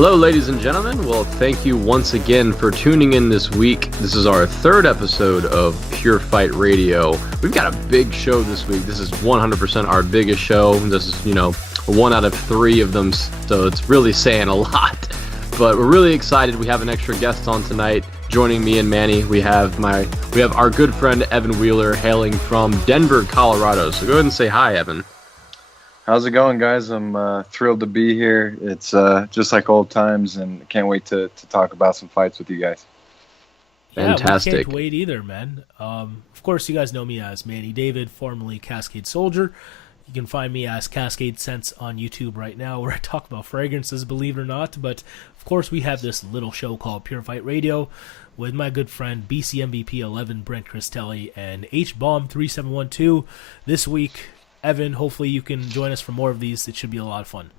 Hello, ladies and gentlemen. Well, thank you once again for tuning in this week. This is our third episode of Pure Fight Radio. We've got a big show this week. This is 100% our biggest show. This is, one out of three of them, so it's really saying a lot. But we're really excited. We have an extra guest on tonight. Joining me and Manny, we have our good friend Evan Wheeler, hailing from Denver, Colorado. So go ahead and say hi, Evan. How's it going, guys? I'm thrilled to be here. It's just like old times, and can't wait to talk about some fights with you guys. Fantastic. Yeah, we can't wait either, man. Of course, you guys know me as Manny David, formerly Cascade Soldier. You can find me as Cascade Sense on YouTube right now, where I talk about fragrances, believe it or not. But, of course, we have this little show called Pure Fight Radio with my good friend BC MVP11 Brent Cristelli and HBomb3712 this week. Evan, hopefully you can join us for more of these. It should be a lot of fun.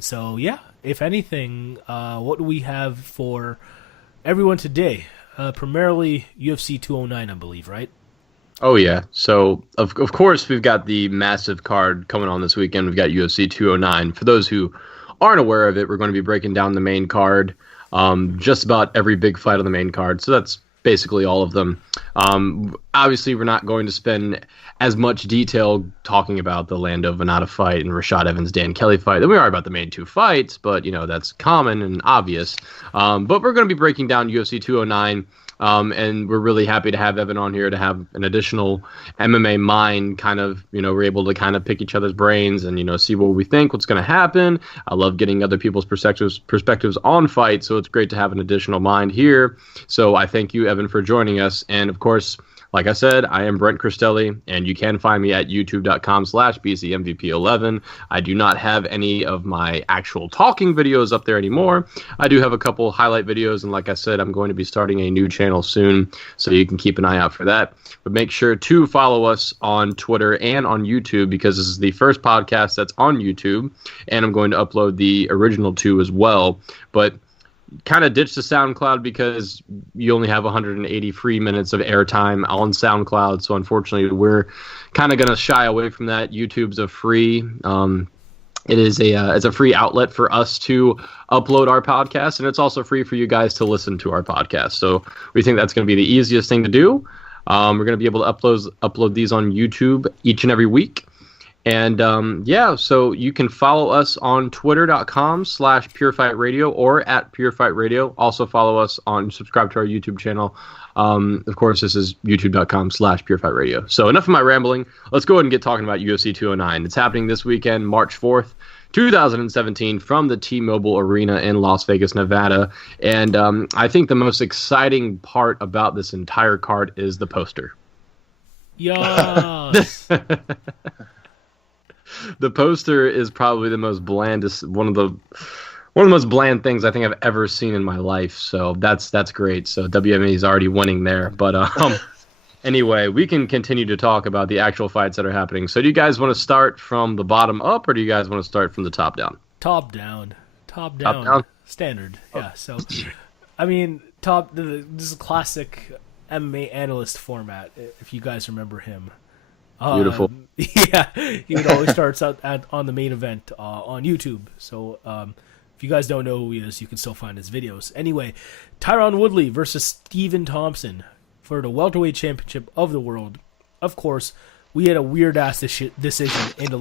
So, yeah, if anything, what do we have for everyone today? Primarily UFC 209, I believe, right? Oh, yeah. So, of course, we've got the massive card coming on this weekend. We've got UFC 209. For those who aren't aware of it, we're going to be breaking down the main card, just about every big fight on the main card. So that's basically all of them. Obviously, we're not going to spend as much detail talking about the Lando Venata fight and Rashad Evans Dan Kelly fight than we are about the main two fights, but that's common and obvious. But we're going to be breaking down UFC 209. And we're really happy to have Evan on here to have an additional MMA mind kind of, we're able to kind of pick each other's brains and, see what we think, what's going to happen. I love getting other people's perspectives on fights, so it's great to have an additional mind here. So I thank you, Evan, for joining us. And, of course, like I said, I am Brent Cristelli, and you can find me at youtube.com/BCMVP11. I do not have any of my actual talking videos up there anymore. I do have a couple highlight videos, and like I said, I'm going to be starting a new channel soon, so you can keep an eye out for that. But make sure to follow us on Twitter and on YouTube, because this is the first podcast that's on YouTube, and I'm going to upload the original two as well. But kind of ditched the SoundCloud because you only have 180 free minutes of airtime on SoundCloud. So unfortunately, we're kind of going to shy away from that. YouTube's a free. It's a free outlet for us to upload our podcast, and it's also free for you guys to listen to our podcast. So we think that's going to be the easiest thing to do. We're going to be able to upload these on YouTube each and every week. And, so you can follow us on twitter.com/PureFightRadio or at PureFightRadio. Also subscribe to our YouTube channel. Of course, this is youtube.com/PureFightRadio. So enough of my rambling. Let's go ahead and get talking about UFC 209. It's happening this weekend, March 4th, 2017, from the T-Mobile Arena in Las Vegas, Nevada. And I think the most exciting part about this entire card is the poster. Yes. The poster is probably the most blandest, one of the most bland things I think I've ever seen in my life. So that's great. So WME is already winning there. But anyway, we can continue to talk about the actual fights that are happening. So do you guys want to start from the bottom up, or do you guys want to start from the top down? Top down. Standard. Yeah. So, I mean, this is a classic MMA analyst format, if you guys remember him. Beautiful. Yeah, he would always start out on the main event on YouTube. So if you guys don't know who he is, you can still find his videos. Anyway, Tyron Woodley versus Stephen Thompson for the welterweight championship of the world. Of course, we had a weird-ass decision in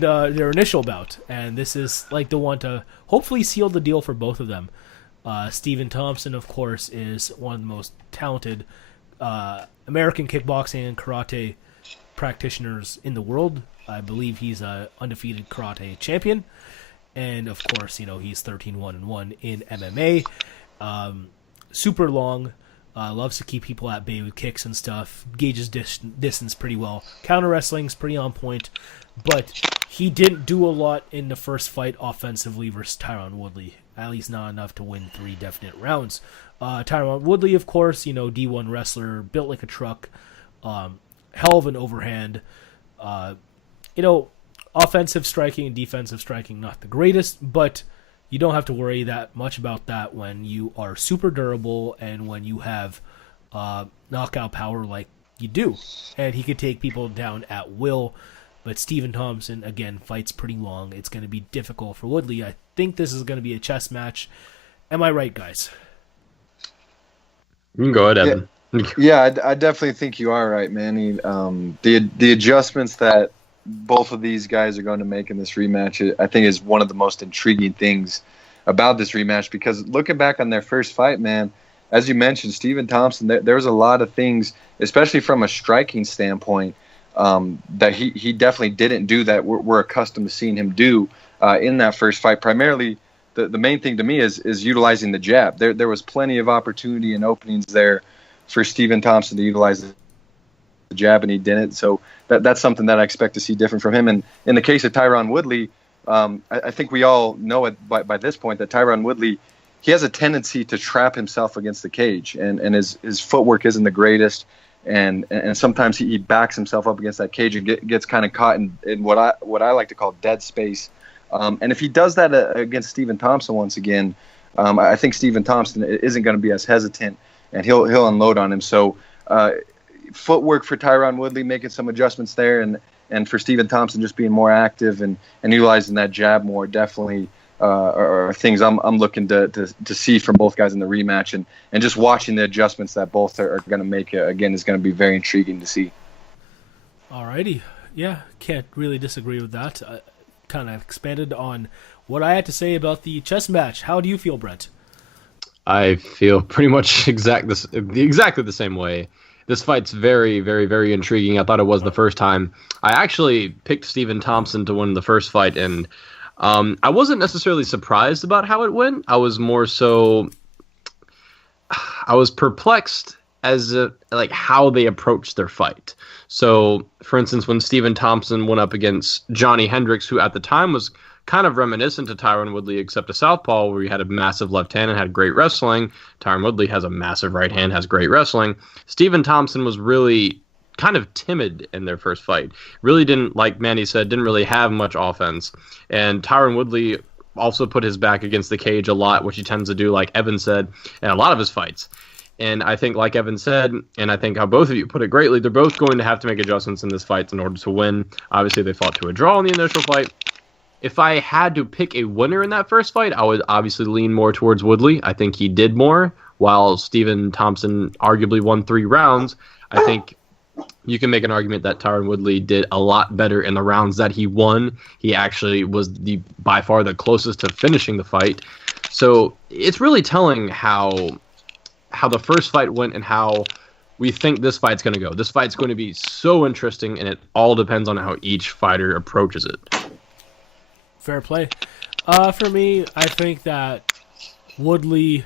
their initial bout, and this is like the one to hopefully seal the deal for both of them. Stephen Thompson, of course, is one of the most talented American kickboxing and karate practitioners in the world. I believe he's a undefeated karate champion, and of course, he's 13-1-1 in MMA. Super long, loves to keep people at bay with kicks and stuff. Gauges distance pretty well. Counter wrestling's pretty on point, but he didn't do a lot in the first fight offensively versus Tyron Woodley. At least not enough to win 3 definite rounds. Tyron Woodley, of course, D1 wrestler, built like a truck. Hell of an overhand. Offensive striking and defensive striking, not the greatest, but you don't have to worry that much about that when you are super durable and when you have knockout power like you do. And he could take people down at will. But Stephen Thompson, again, fights pretty long. It's going to be difficult for Woodley. I think this is going to be a chess match. Am I right, guys? You can go ahead, Evan. Yeah, I definitely think you are right, Manny. The adjustments that both of these guys are going to make in this rematch, I think, is one of the most intriguing things about this rematch. Because looking back on their first fight, man, as you mentioned, Stephen Thompson, there was a lot of things, especially from a striking standpoint, that he definitely didn't do that we're accustomed to seeing him do in that first fight. Primarily, the main thing to me is utilizing the jab. There was plenty of opportunity and openings there for Stephen Thompson to utilize the jab, and he didn't. So that's something that I expect to see different from him. And in the case of Tyron Woodley, I think we all know it by this point that Tyron Woodley, he has a tendency to trap himself against the cage, and his footwork isn't the greatest. And sometimes he backs himself up against that cage and gets kind of caught in what I like to call dead space. And if he does that against Stephen Thompson once again, I think Stephen Thompson isn't going to be as hesitant, and he'll unload on him. So footwork for Tyron Woodley, making some adjustments there, and for Stephen Thompson just being more active and utilizing that jab more, definitely are things I'm looking to see from both guys in the rematch, and just watching the adjustments that both are going to make, again, is going to be very intriguing to see. Alrighty. Yeah, can't really disagree with that. Kind of expanded on what I had to say about the chess match. How do you feel, Brent? I feel pretty much exactly the same way. This fight's very, very, very intriguing. I thought it was the first time. I actually picked Stephen Thompson to win the first fight, and I wasn't necessarily surprised about how it went. I was perplexed as how they approached their fight. So, for instance, when Stephen Thompson went up against Johnny Hendricks, who at the time was kind of reminiscent to Tyron Woodley, except a southpaw, where he had a massive left hand and had great wrestling. Tyron Woodley has a massive right hand, has great wrestling. Stephen Thompson was really kind of timid in their first fight. Really didn't, like Manny said, didn't really have much offense. And Tyron Woodley also put his back against the cage a lot, which he tends to do, like Evan said, in a lot of his fights. And I think, like Evan said, and I think how both of you put it greatly, they're both going to have to make adjustments in this fight in order to win. Obviously, they fought to a draw in the initial fight. If I had to pick a winner in that first fight, I would obviously lean more towards Woodley. I think he did more, while Stephen Thompson arguably won 3 rounds. I think you can make an argument that Tyron Woodley did a lot better in the rounds that he won. He actually was by far the closest to finishing the fight. So it's really telling how the first fight went and how we think this fight's going to go. This fight's going to be so interesting, and it all depends on how each fighter approaches it. Fair play. For me, I think that Woodley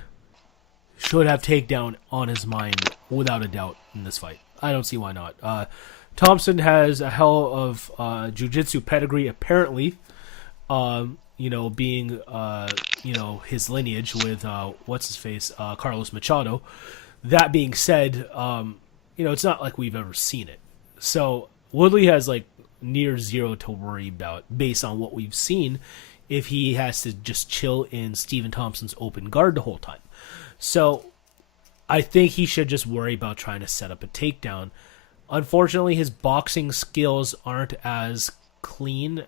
should have takedown on his mind without a doubt in this fight. I don't see why not. Thompson has a hell of jiu-jitsu pedigree, apparently. Being his lineage with Carlos Machado. That being said, it's not like we've ever seen it. So Woodley has near zero to worry about based on what we've seen if he has to just chill in Stephen Thompson's open guard the whole time. So I think he should just worry about trying to set up a takedown. Unfortunately, his boxing skills aren't as clean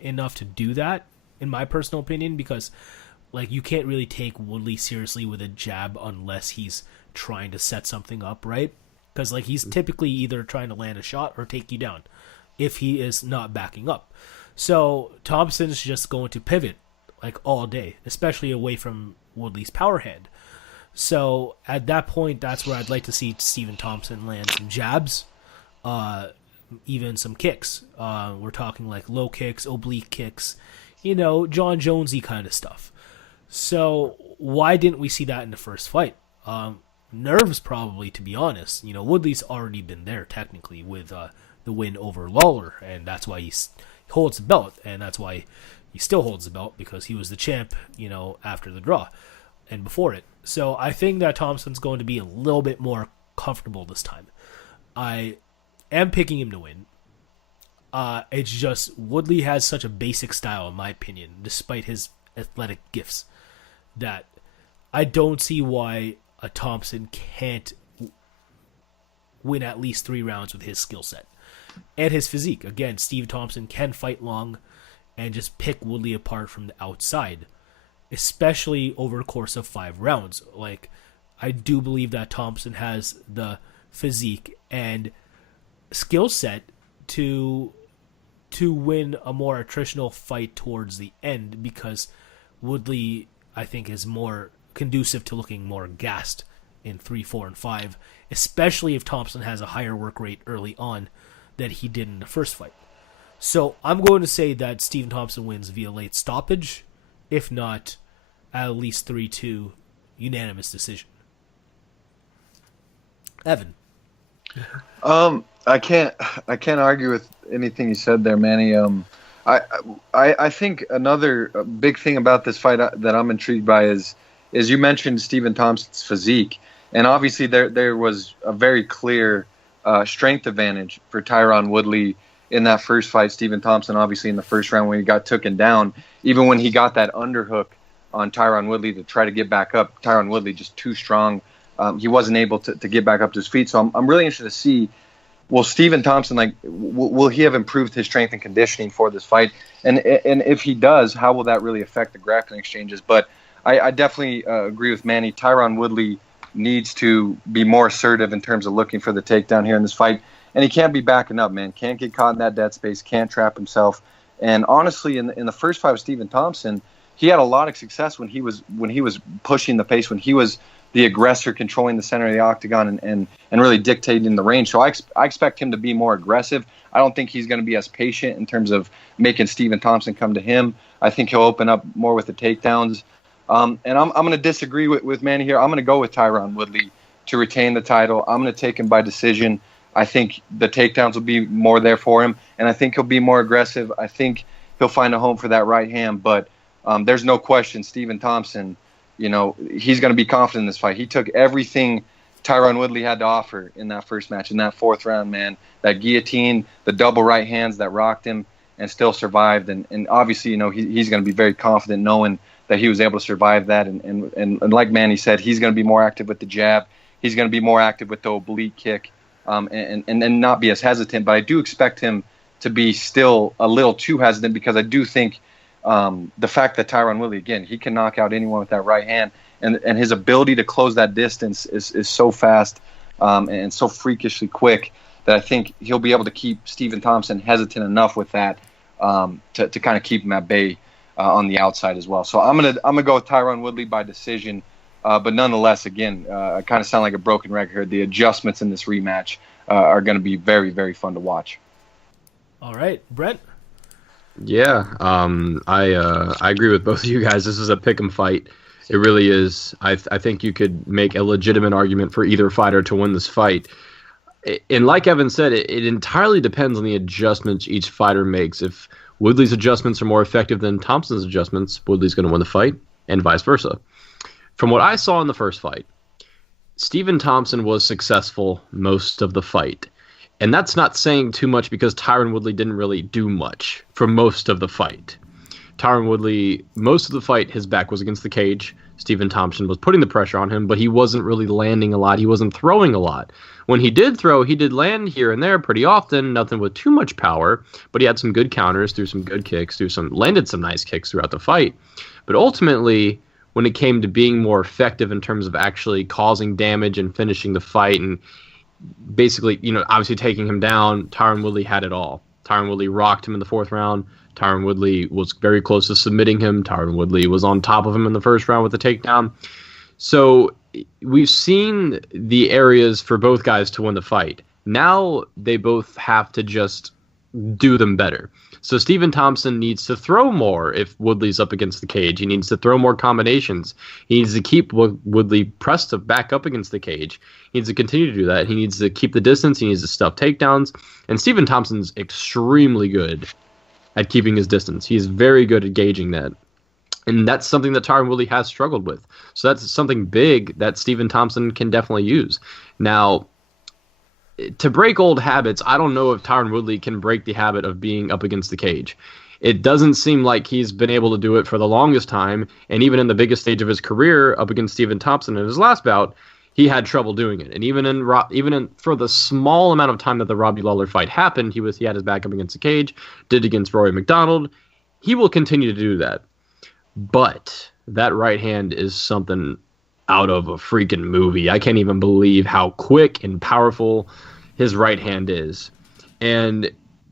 enough to do that, in my personal opinion, because you can't really take Woodley seriously with a jab unless he's trying to set something up, right? Because he's typically either trying to land a shot or take you down if he is not backing up. So Thompson's just going to pivot all day, especially away from Woodley's power hand. So at that point, that's where I'd like to see Stephen Thompson land some jabs, even some kicks. We're talking low kicks, oblique kicks, John Jonesy kind of stuff. So why didn't we see that in the first fight? Nerves, probably, to be honest. Woodley's already been there technically with the win over Lawler, and that's why he holds the belt, and that's why he still holds the belt, because he was the champ, after the draw and before it. So I think that Thompson's going to be a little bit more comfortable this time. I am picking him to win. It's just Woodley has such a basic style, in my opinion, despite his athletic gifts, that I don't see why a Thompson can't win at least 3 rounds with his skill set. and his physique. Again, Steve Thompson can fight long and just pick Woodley apart from the outside, especially over the course of 5 rounds. Like, I do believe that Thompson has the physique and skill set to win a more attritional fight towards the end, because Woodley, I think, is more conducive to looking more gassed in 3, 4, and 5, especially if Thompson has a higher work rate early on than he did in the first fight. So I'm going to say that Stephen Thompson wins via late stoppage, if not at least 3-2 unanimous decision. Evan. I can't argue with anything you said there, Manny. I think another big thing about this fight that I'm intrigued by is you mentioned Stephen Thompson's physique, and obviously there was a very clear strength advantage for Tyron Woodley in that first fight. Stephen Thompson, obviously, in the first round when he got taken down, even when he got that underhook on Tyron Woodley to try to get back up, Tyron Woodley just too strong. He wasn't able to get back up to his feet. So I'm really interested to see, will Stephen Thompson, will he have improved his strength and conditioning for this fight? And if he does, how will that really affect the grappling exchanges? But I definitely agree with Manny. Tyron Woodley needs to be more assertive in terms of looking for the takedown here in this fight. And he can't be backing up, man. Can't get caught in that dead space. Can't trap himself. And honestly, in the first fight with Stephen Thompson, he had a lot of success when he was pushing the pace, when he was the aggressor controlling the center of the octagon and really dictating the range. So I expect him to be more aggressive. I don't think he's going to be as patient in terms of making Stephen Thompson come to him. I think he'll open up more with the takedowns. And I'm going to disagree with Manny here. I'm going to go with Tyron Woodley to retain the title. I'm going to take him by decision. I think the takedowns will be more there for him, and I think he'll be more aggressive. I think he'll find a home for that right hand, but there's no question Stephen Thompson, he's going to be confident in this fight. He took everything Tyron Woodley had to offer in that first match, in that 4th round, man. That guillotine, the double right hands that rocked him and still survived. And obviously, he's going to be very confident knowing that he was able to survive that. And like Manny said, he's going to be more active with the jab. He's going to be more active with the oblique kick. And not be as hesitant, but I do expect him to be still a little too hesitant, because I do think the fact that Tyron Woodley, again, he can knock out anyone with that right hand, and his ability to close that distance is so fast and so freakishly quick that I think he'll be able to keep Stephen Thompson hesitant enough with that to kind of keep him at bay on the outside as well. So I'm gonna go with Tyron Woodley by decision. But nonetheless, again, I kind of sound like a broken record. The adjustments in this rematch are going to be very, very fun to watch. All right, Brent? Yeah, I agree with both of you guys. This is a pick'em fight. It really is. I think you could make a legitimate argument for either fighter to win this fight. And like Evan said, it entirely depends on the adjustments each fighter makes. If Woodley's adjustments are more effective than Thompson's adjustments, Woodley's going to win the fight, and vice versa. From what I saw in the first fight, Stephen Thompson was successful most of the fight. And that's not saying too much, because Tyron Woodley didn't really do much for most of the fight. Tyron Woodley, most of the fight, his back was against the cage. Stephen Thompson was putting the pressure on him, but he wasn't really landing a lot. He wasn't throwing a lot. When he did throw, he did land here and there pretty often, nothing with too much power, but he had some good counters, threw some good kicks, landed some nice kicks throughout the fight. But ultimately, when it came to being more effective in terms of actually causing damage and finishing the fight and basically, obviously taking him down, Tyron Woodley had it all. Tyron Woodley rocked him in the 4th round. Tyron Woodley was very close to submitting him. Tyron Woodley was on top of him in the 1st round with the takedown. So we've seen the areas for both guys to win the fight. Now they both have to just do them better. So Stephen Thompson needs to throw more if Woodley's up against the cage. He needs to throw more combinations. He needs to keep Woodley pressed back up against the cage. He needs to continue to do that. He needs to keep the distance. He needs to stuff takedowns. And Stephen Thompson's extremely good at keeping his distance. He's very good at gauging that. And that's something that Tyron Woodley has struggled with. So that's something big that Stephen Thompson can definitely use. Now, to break old habits, I don't know if Tyron Woodley can break the habit of being up against the cage. It doesn't seem like he's been able to do it for the longest time, and even in the biggest stage of his career, up against Stephen Thompson in his last bout, he had trouble doing it. And even for the small amount of time that the Robbie Lawler fight happened, he had his back up against the cage, did against Rory McDonald. He will continue to do that. But that right hand is something out of a freaking movie. I can't even believe how quick and powerful his right hand is. And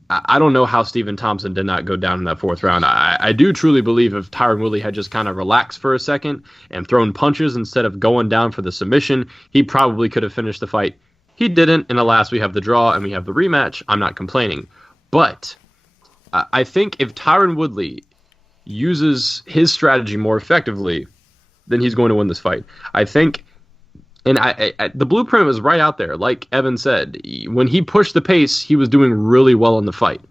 I don't know how Stephen Thompson did not go down in that 4th round. I do truly believe if Tyron Woodley had just kind of relaxed for a second and thrown punches instead of going down for the submission, he probably could have finished the fight. He didn't, and alas, we have the draw and we have the rematch. I'm not complaining. But I think if Tyron Woodley uses his strategy more effectively, then he's going to win this fight. I think, and the blueprint was right out there. Like Evan said, when he pushed the pace, he was doing really well in the fight.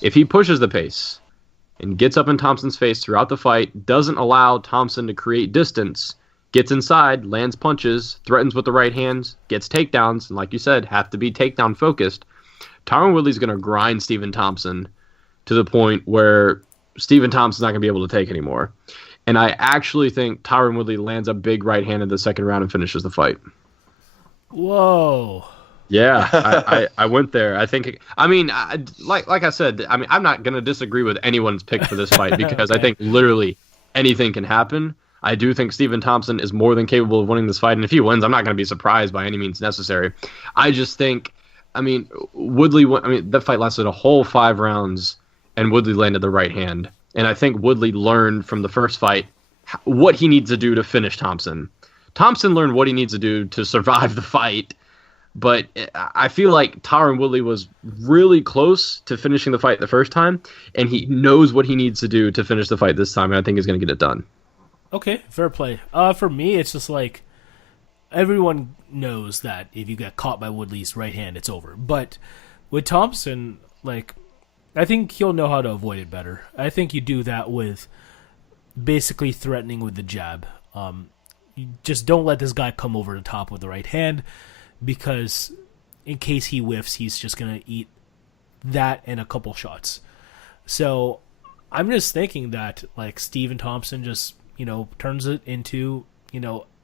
If he pushes the pace and gets up in Thompson's face throughout the fight, doesn't allow Thompson to create distance, gets inside, lands punches, threatens with the right hands, gets takedowns, and like you said, have to be takedown focused, Tyron Woodley's going to grind Stephen Thompson to the point where Stephen Thompson's not going to be able to take anymore. And I actually think Tyron Woodley lands a big right hand in the 2nd round and finishes the fight. Whoa. Yeah, I went there. I think, like I said, I'm not going to disagree with anyone's pick for this fight because okay. I think literally anything can happen. I do think Stephen Thompson is more than capable of winning this fight. And if he wins, I'm not going to be surprised by any means necessary. I just think, Woodley, that fight lasted a whole 5 rounds and Woodley landed the right hand. And I think Woodley learned from the first fight what he needs to do to finish Thompson. Thompson learned what he needs to do to survive the fight, but I feel like Tyron Woodley was really close to finishing the fight the first time, and he knows what he needs to do to finish the fight this time, and I think he's going to get it done. Okay, fair play. For me, it's just like everyone knows that if you get caught by Woodley's right hand, it's over. But with Thompson, I think he'll know how to avoid it better. I think you do that with basically threatening with the jab. You just don't let this guy come over the top with the right hand because in case he whiffs, he's just going to eat that and a couple shots. So I'm just thinking that Stephen Thompson just, turns it into,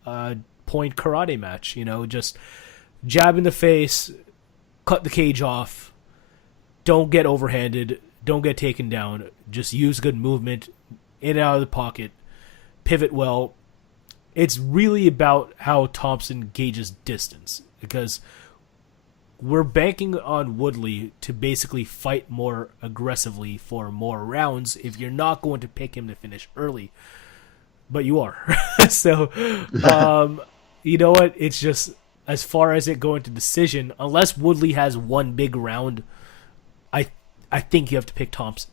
a point karate match, just jab in the face, cut the cage off, don't get overhanded, don't get taken down, just use good movement, in and out of the pocket, pivot well. It's really about how Thompson gauges distance, because we're banking on Woodley to basically fight more aggressively for more rounds if you're not going to pick him to finish early. But you are. So, you know what? It's just, as far as it going to decision, unless Woodley has one big round, I think you have to pick Thompson.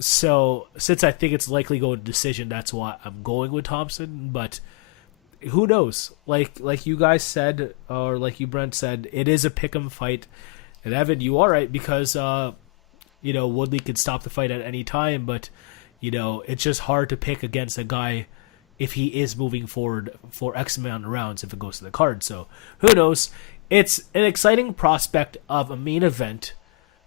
So, since I think it's likely going to decision, that's why I'm going with Thompson. But who knows? Like you guys said, or like you, Brent, said, it is a pick'em fight. And Evan, you are right, because Woodley could stop the fight at any time. But it's just hard to pick against a guy if he is moving forward for X amount of rounds if it goes to the card. So who knows? It's an exciting prospect of a main event.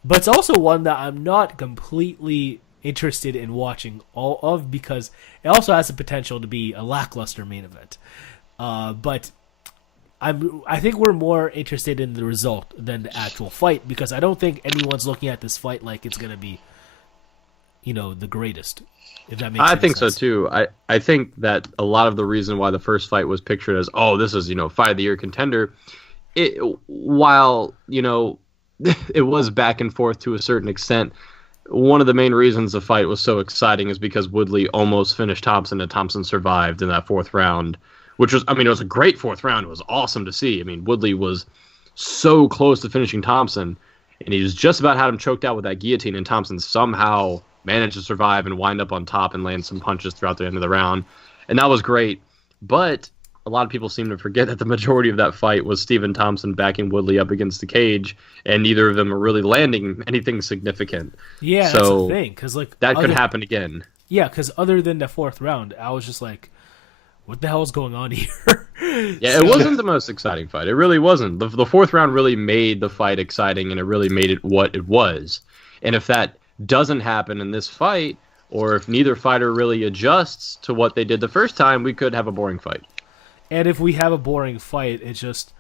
But it's also one that I'm not completely interested in watching all of, because it also has the potential to be a lackluster main event. But I think we're more interested in the result than the actual fight, because I don't think anyone's looking at this fight like it's going to be, the greatest. If that makes sense. I think so too. I think that a lot of the reason why the first fight was pictured as, this is, fight of the year contender, while, it was back and forth to a certain extent. One of the main reasons the fight was so exciting is because Woodley almost finished Thompson and Thompson survived in that 4th round, which was, it was a great 4th round. It was awesome to see. Woodley was so close to finishing Thompson, and he was just about had him choked out with that guillotine, and Thompson somehow managed to survive and wind up on top and land some punches throughout the end of the round. And that was great. But a lot of people seem to forget that the majority of that fight was Stephen Thompson backing Woodley up against the cage, and neither of them are really landing anything significant. Yeah, so that's the thing, because that could happen again. Yeah, because other than the 4th round, I was just like, what the hell is going on here? Yeah, it wasn't the most exciting fight. It really wasn't. The 4th round really made the fight exciting, and it really made it what it was. And if that doesn't happen in this fight, or if neither fighter really adjusts to what they did the first time, we could have a boring fight. And if we have a boring fight, it's just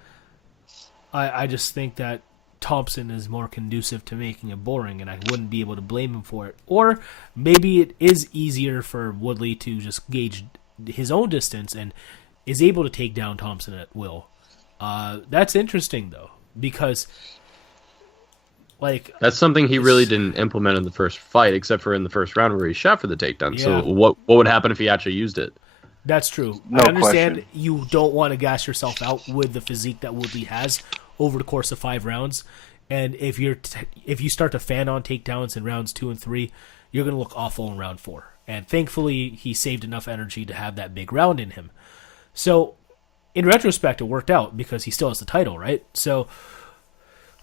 I just think that Thompson is more conducive to making it boring, and I wouldn't be able to blame him for it. Or maybe it is easier for Woodley to just gauge his own distance and is able to take down Thompson at will. That's interesting, though, because that's something he really didn't implement in the first fight, except for in the first round where he shot for the takedown. Yeah. So what would happen if he actually used it? That's true. No I understand question. you don't want to gas yourself out with the physique that Woodley has over the course of 5 rounds, and if you start to fan on takedowns in rounds 2 and 3, you're going to look awful in round 4. And thankfully, he saved enough energy to have that big round in him. So, in retrospect, it worked out because he still has the title, right? So,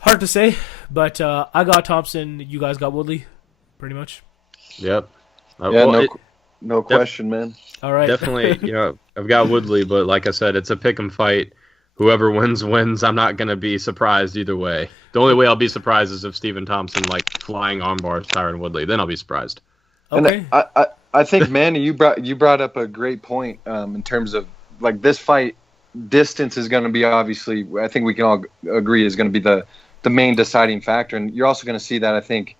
hard to say, but I got Thompson. You guys got Woodley, pretty much. Yep. No question, man. All right. Definitely, I've got Woodley, but like I said, it's a pick 'em fight. Whoever wins. I'm not going to be surprised either way. The only way I'll be surprised is if Stephen Thompson flying armbars Tyron Woodley. Then I'll be surprised. Okay. And I think, Manny, you brought up a great point in terms of this fight. Distance is going to be, obviously, I think we can all agree, is going to be the main deciding factor, and you're also going to see that, I think,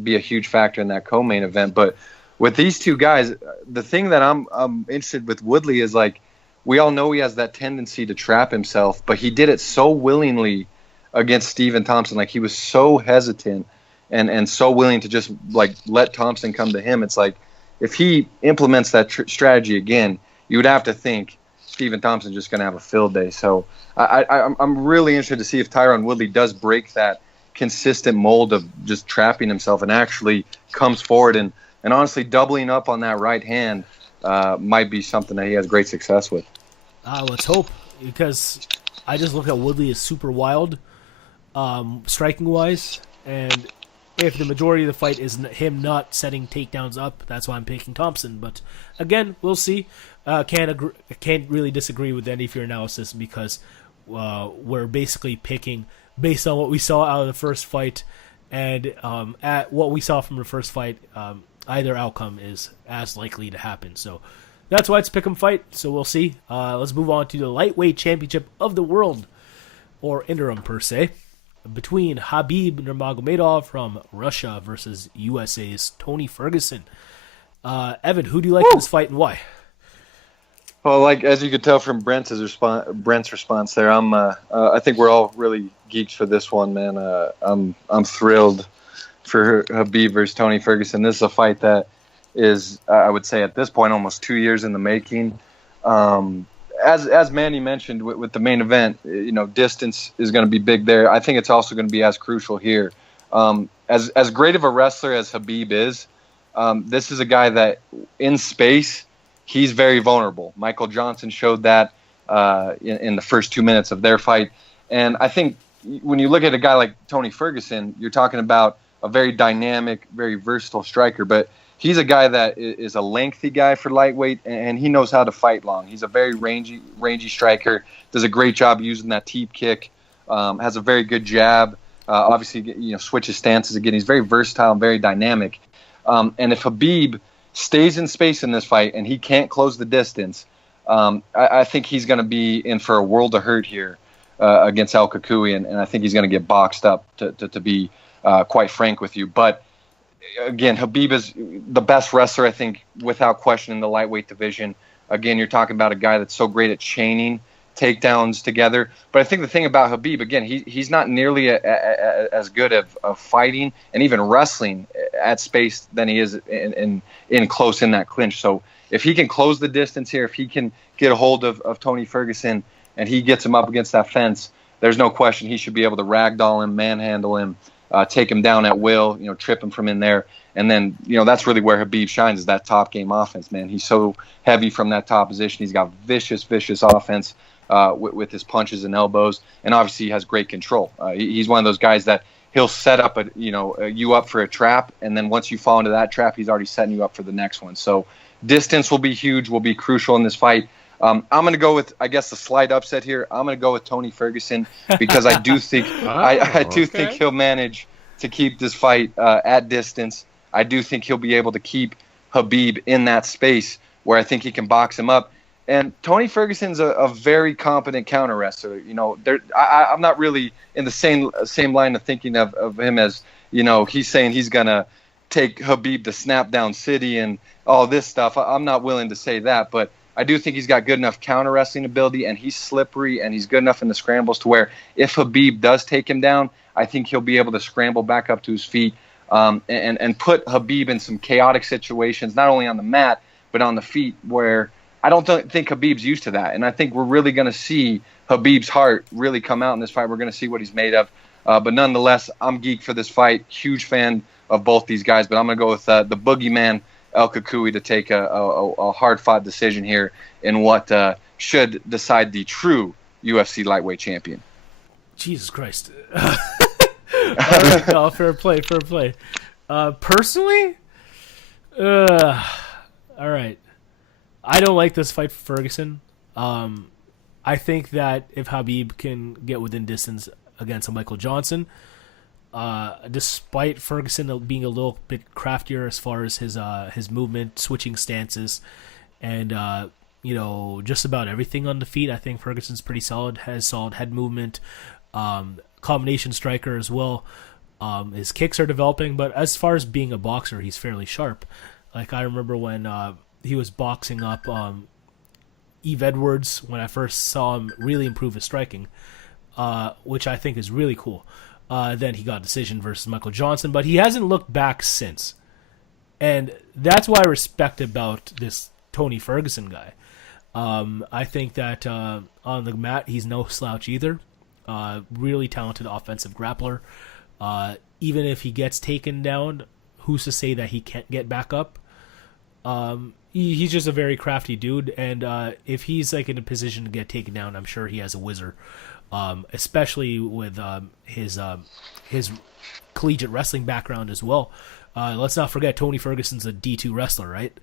be a huge factor in that co-main event. But with these two guys, the thing that I'm interested with Woodley is we all know he has that tendency to trap himself, but he did it so willingly against Stephen Thompson. He was so hesitant and so willing to just let Thompson come to him. It's if he implements that strategy again, you would have to think Stephen Thompson's just going to have a field day. So I'm really interested to see if Tyron Woodley does break that consistent mold of just trapping himself and actually comes forward and honestly doubling up on that right hand might be something that he has great success with. Let's hope, because I just look at Woodley as super wild, striking-wise, and if the majority of the fight is him not setting takedowns up, that's why I'm picking Thompson. But again, we'll see. Can't really disagree with any of your analysis because we're basically picking based on what we saw out of the first fight, and at what we saw from the first fight, either outcome is as likely to happen. So that's why it's pick 'em fight. So we'll see. Let's move on to the lightweight championship of the world, or interim per se, between Khabib Nurmagomedov from Russia versus USA's Tony Ferguson. Evan, who do you like in this fight and why? Well, as you could tell from Brent's response there, I think we're all really geeks for this one, man. I'm thrilled for Khabib versus Tony Ferguson. This is a fight that is, I would say, at this point, almost 2 years in the making. As Manny mentioned with the main event, distance is going to be big there. I think it's also going to be as crucial here. As great of a wrestler as Khabib is, this is a guy that in space, he's very vulnerable. Michael Johnson showed that in the first 2 minutes of their fight. And I think when you look at a guy like Tony Ferguson, you're talking about a very dynamic, very versatile striker. But he's a guy that is a lengthy guy for lightweight, and he knows how to fight long. He's a very rangy striker, does a great job using that teep kick, has a very good jab. Obviously, switches stances again. He's very versatile and very dynamic. And if Khabib stays in space in this fight and he can't close the distance, I think he's going to be in for a world of hurt here against El Kukui, and I think he's going to get boxed up, to be quite frank with you. But again, Khabib is the best wrestler, I think, without question, in the lightweight division. Again, you're talking about a guy that's so great at chaining takedowns together. But I think the thing about Khabib, again, he's not nearly as good of fighting and even wrestling at space than he is in close in that clinch. So if he can close the distance here, if he can get a hold of Tony Ferguson and he gets him up against that fence, there's no question he should be able to ragdoll him, manhandle him, take him down at will, trip him from in there. And then, that's really where Khabib shines, is that top game offense, man. He's so heavy from that top position. He's got vicious offense with his punches and elbows. And obviously he has great control. He's one of those guys that he'll set up you up for a trap. And then once you fall into that trap, he's already setting you up for the next one. So distance will be huge, will be crucial in this fight. I'm going to go with, I guess, the slight upset here. I'm going to go with Tony Ferguson because I do think think he'll manage to keep this fight at distance. I do think he'll be able to keep Khabib in that space where I think he can box him up. And Tony Ferguson's a very competent counter wrestler. You know, I'm not really in the same line of thinking of him as, you know, he's saying he's gonna take Khabib to snap down city and all this stuff. I'm not willing to say that, but I do think he's got good enough counter wrestling ability, and he's slippery, and he's good enough in the scrambles to where if Khabib does take him down, I think he'll be able to scramble back up to his feet and put Khabib in some chaotic situations, not only on the mat but on the feet, where I don't think Khabib's used to that. And I think we're really going to see Khabib's heart really come out in this fight. We're going to see what he's made of. But nonetheless, I'm geeked for this fight. Huge fan of both these guys. But I'm going to go with the boogeyman, El Kukui, to take a hard-fought decision here in what should decide the true UFC lightweight champion. Jesus Christ. No, fair play. Personally, all right. I don't like this fight for Ferguson. I think that if Khabib can get within distance against a Michael Johnson, despite Ferguson being a little bit craftier as far as his movement, switching stances, and just about everything on the feet, I think Ferguson's pretty solid. Has solid head movement, combination striker as well. His kicks are developing, but as far as being a boxer, he's fairly sharp. Like I remember when he was boxing up Eve Edwards, when I first saw him really improve his striking, which I think is really cool. Then he got a decision versus Michael Johnson, but he hasn't looked back since. And that's what I respect about this Tony Ferguson guy. I think that on the mat, he's no slouch either. Really talented offensive grappler. Even if he gets taken down, who's to say that he can't get back up? He's just a very crafty dude, and if he's like in a position to get taken down, I'm sure he has a whizzer. Especially with his collegiate wrestling background as well. Let's not forget Tony Ferguson's a D2 wrestler, right?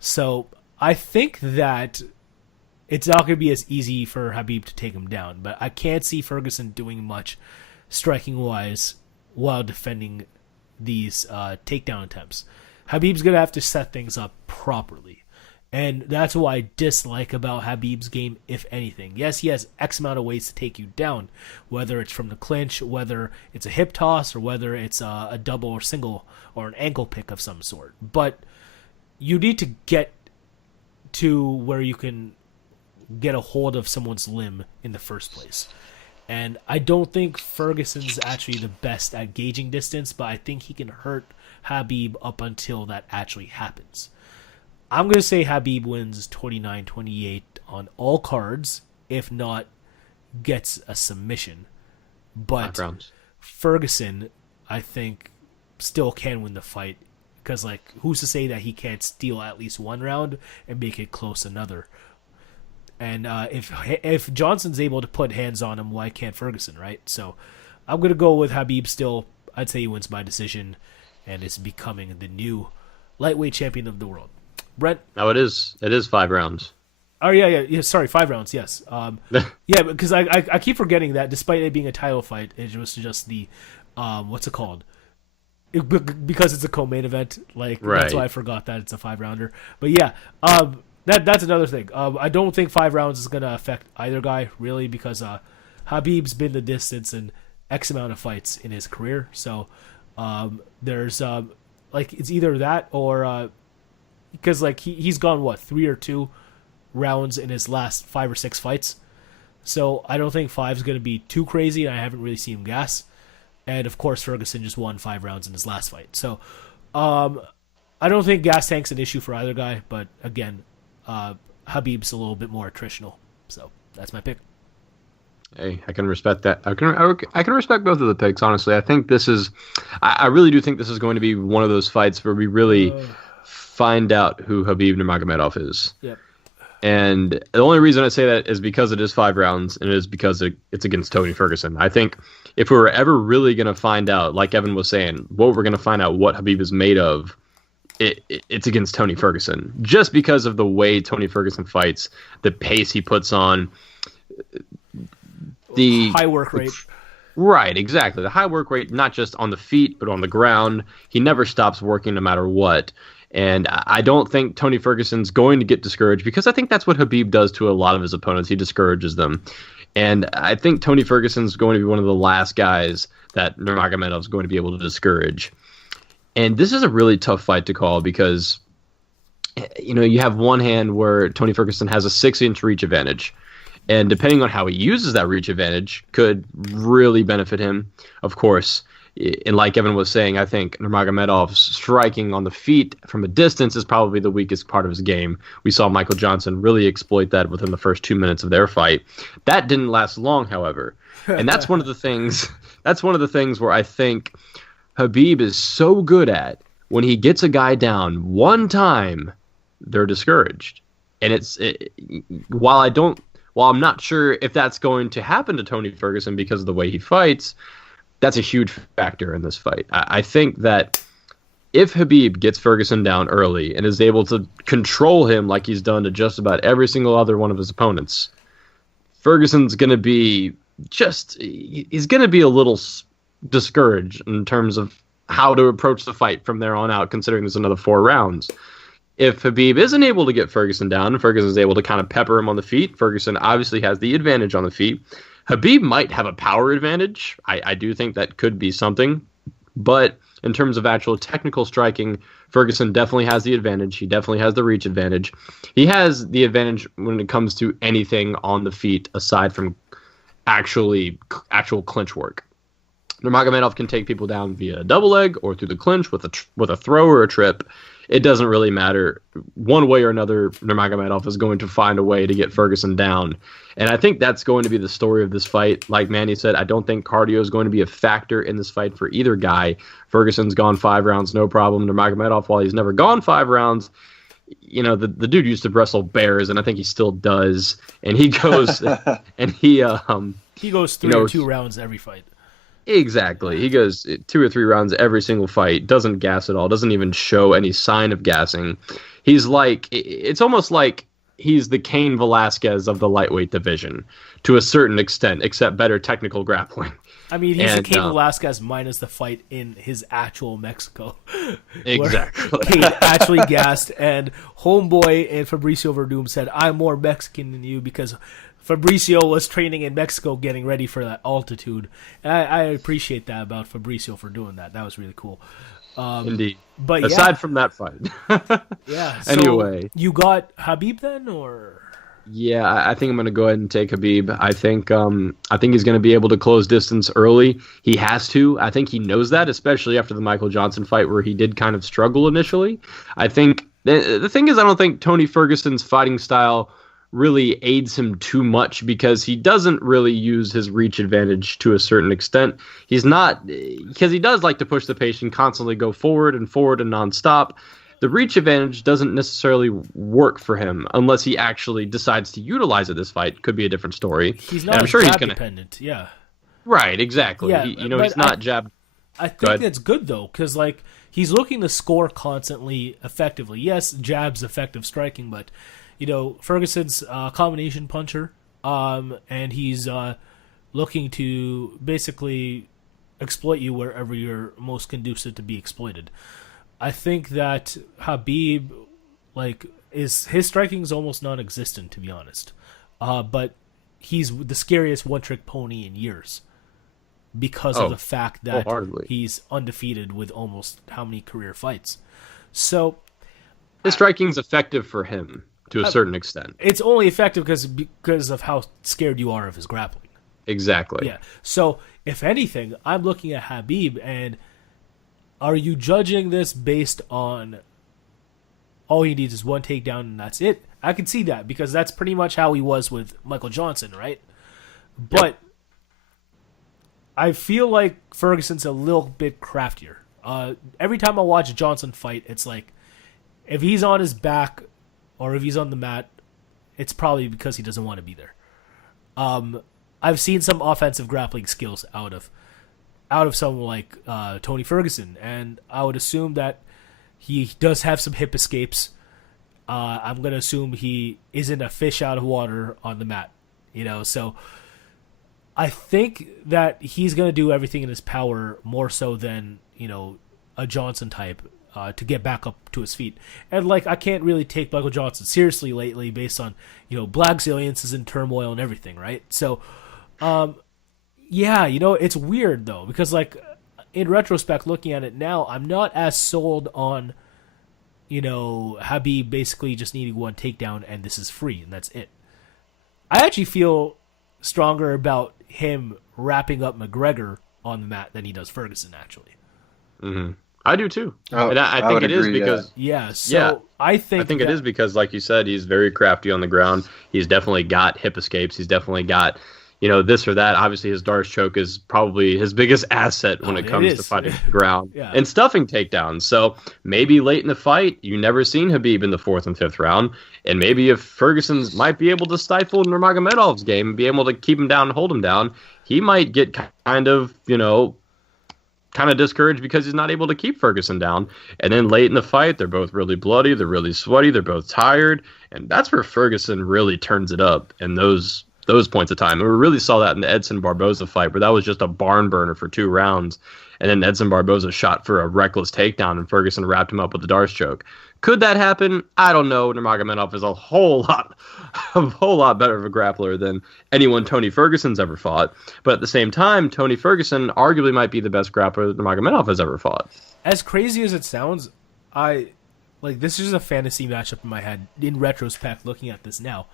So I think that it's not going to be as easy for Khabib to take him down, but I can't see Ferguson doing much striking-wise while defending these takedown attempts. Khabib's going to have to set things up properly. And that's what I dislike about Khabib's game, if anything. Yes, he has X amount of ways to take you down, whether it's from the clinch, whether it's a hip toss, or whether it's a double or single or an ankle pick of some sort. But you need to get to where you can get a hold of someone's limb in the first place. And I don't think Ferguson's actually the best at gauging distance, but I think he can hurt Khabib up until that actually happens. I'm going to say Khabib wins 29-28 on all cards, if not gets a submission. But Ferguson, I think, still can win the fight. Because, who's to say that he can't steal at least one round and make it close another? And if Johnson's able to put hands on him, why can't Ferguson, right? So I'm going to go with Khabib still. I'd say he wins by decision and is becoming the new lightweight champion of the world. Brent? No, it is 5 rounds. Oh, yeah. Sorry, 5 rounds, yes. Yeah, because I keep forgetting that despite it being a title fight, it was just the, what's it called? Because it's a co-main event, right. That's why I forgot that it's a 5-rounder. But yeah, that's another thing. I don't think 5 rounds is going to affect either guy, really, because Khabib's been the distance in X amount of fights in his career. So there's, it's either that or... because he's gone 3 or 2 rounds in his last 5 or 6 fights, so I don't think 5 is going to be too crazy. And I haven't really seen him gas, and of course Ferguson just won 5 rounds in his last fight, so I don't think gas tank's an issue for either guy. But again, Khabib's a little bit more attritional, so that's my pick. Hey, I can respect that. I can respect both of the picks. Honestly, I think this is. I really do think this is going to be one of those fights where we really. Find out who Khabib Nurmagomedov is. Yep. And the only reason I say that is because it is 5 rounds, and it is because it's against Tony Ferguson. I think if we were ever really going to find out, like Evan was saying, what we're going to find out what Khabib is made of, it's against Tony Ferguson. Just because of the way Tony Ferguson fights, the pace he puts on, the high work rate. Right, exactly. The high work rate, not just on the feet, but on the ground. He never stops working no matter what. And I don't think Tony Ferguson's going to get discouraged, because I think that's what Khabib does to a lot of his opponents. He discourages them. And I think Tony Ferguson's going to be one of the last guys that Nurmagomedov is going to be able to discourage. And this is a really tough fight to call, because you have one hand where Tony Ferguson has a 6-inch reach advantage. And depending on how he uses that reach advantage could really benefit him, of course. And like Evan was saying, I think Nurmagomedov's striking on the feet from a distance is probably the weakest part of his game. We saw Michael Johnson really exploit that within the first 2 minutes of their fight. That didn't last long, however. And that's one of the things. That's one of the things where I think Khabib is so good at, when he gets a guy down one time, they're discouraged. And while I'm not sure if that's going to happen to Tony Ferguson because of the way he fights, that's a huge factor in this fight. I think that if Khabib gets Ferguson down early and is able to control him like he's done to just about every single other one of his opponents, Ferguson's going to be he's going to be a little discouraged in terms of how to approach the fight from there on out, considering there's another 4 rounds. If Khabib isn't able to get Ferguson down and Ferguson is able to kind of pepper him on the feet, Ferguson obviously has the advantage on the feet. Khabib might have a power advantage. I do think that could be something. But in terms of actual technical striking, Ferguson definitely has the advantage. He definitely has the reach advantage. He has the advantage when it comes to anything on the feet aside from actual clinch work. Nurmagomedov can take people down via a double leg or through the clinch with a throw or a trip. It doesn't really matter. One way or another, Nurmagomedov is going to find a way to get Ferguson down. And I think that's going to be the story of this fight. Like Manny said, I don't think cardio is going to be a factor in this fight for either guy. Ferguson's gone 5 rounds, no problem. Nurmagomedov, while he's never gone 5 rounds, the dude used to wrestle bears, and I think he still does. And he goes he goes 3 or 2 rounds every fight. Exactly. He goes 2 or 3 rounds every single fight, doesn't gas at all, doesn't even show any sign of gassing. It's almost like he's the Cain Velasquez of the lightweight division to a certain extent, except better technical grappling. I mean, he's the Cain Velasquez minus the fight in his actual Mexico. Exactly. Cain actually gassed, and Homeboy and Fabricio Verdum said, "I'm more Mexican than you," because Fabricio was training in Mexico getting ready for that altitude. And I appreciate that about Fabricio for doing that. That was really cool. Indeed. But aside from that fight. Yeah. So anyway. You got Khabib then, or? Yeah, I think I'm going to go ahead and take Khabib. I think he's going to be able to close distance early. He has to. I think he knows that, especially after the Michael Johnson fight where he did kind of struggle initially. I think the thing is, I don't think Tony Ferguson's fighting style really aids him too much, because he doesn't really use his reach advantage to a certain extent. He's not, because he does like to push the pace and constantly go forward and nonstop. The reach advantage doesn't necessarily work for him unless he actually decides to utilize it this fight. Could be a different story. He's not jab dependent, yeah. Right, exactly. Yeah, he's not jab. I think that's good, though, because he's looking to score constantly, effectively. Yes, jab's effective striking, but Ferguson's a combination puncher, and he's looking to basically exploit you wherever you're most conducive to be exploited. I think that Khabib, his striking is almost non-existent, to be honest. But he's the scariest one-trick pony in years because of the fact that he's undefeated with almost how many career fights. So his striking's effective for him to a certain extent. It's only effective because of how scared you are of his grappling. Exactly. Yeah. So if anything, I'm looking at Khabib, and are you judging this based on all he needs is one takedown and that's it? I can see that, because that's pretty much how he was with Michael Johnson, right? But I feel like Ferguson's a little bit craftier. Every time I watch Johnson fight, it's like if he's on his back or if he's on the mat, it's probably because he doesn't want to be there. I've seen some offensive grappling skills out of someone like Tony Ferguson, and I would assume that he does have some hip escapes. I'm going to assume he isn't a fish out of water on the mat, so I think that he's going to do everything in his power more so than, a Johnson type, to get back up to his feet. And like, I can't really take Michael Johnson seriously lately based on, Black is in turmoil and everything, right? So, yeah, it's weird though, because like in retrospect, looking at it now, I'm not as sold on, Khabib basically just needing one takedown and this is free and that's it. I actually feel stronger about him wrapping up McGregor on the mat than he does Ferguson, actually. Mm-hmm. I do too. And I think it is because... I think it is because, like you said, he's very crafty on the ground. He's definitely got hip escapes. He's definitely got, this or that. Obviously, his Darce choke is probably his biggest asset when it comes to fighting the ground and stuffing takedowns. So maybe late in the fight, you never seen Khabib in the 4th and 5th round. And maybe if Ferguson's might be able to stifle Nurmagomedov's game and be able to keep him down and hold him down, he might get kind of discouraged because he's not able to keep Ferguson down. And then late in the fight, they're both really bloody, they're really sweaty, they're both tired, and that's where Ferguson really turns it up in those points of time. And we really saw that in the Edson Barboza fight, where that was just a barn burner for 2 rounds, and then Edson Barboza shot for a reckless takedown, and Ferguson wrapped him up with the Darce choke. Could that happen? I don't know. Nurmagomedov is a whole lot better of a grappler than anyone Tony Ferguson's ever fought. But at the same time, Tony Ferguson arguably might be the best grappler that Nurmagomedov has ever fought. As crazy as it sounds, this is a fantasy matchup in my head. In retrospect, looking at this now,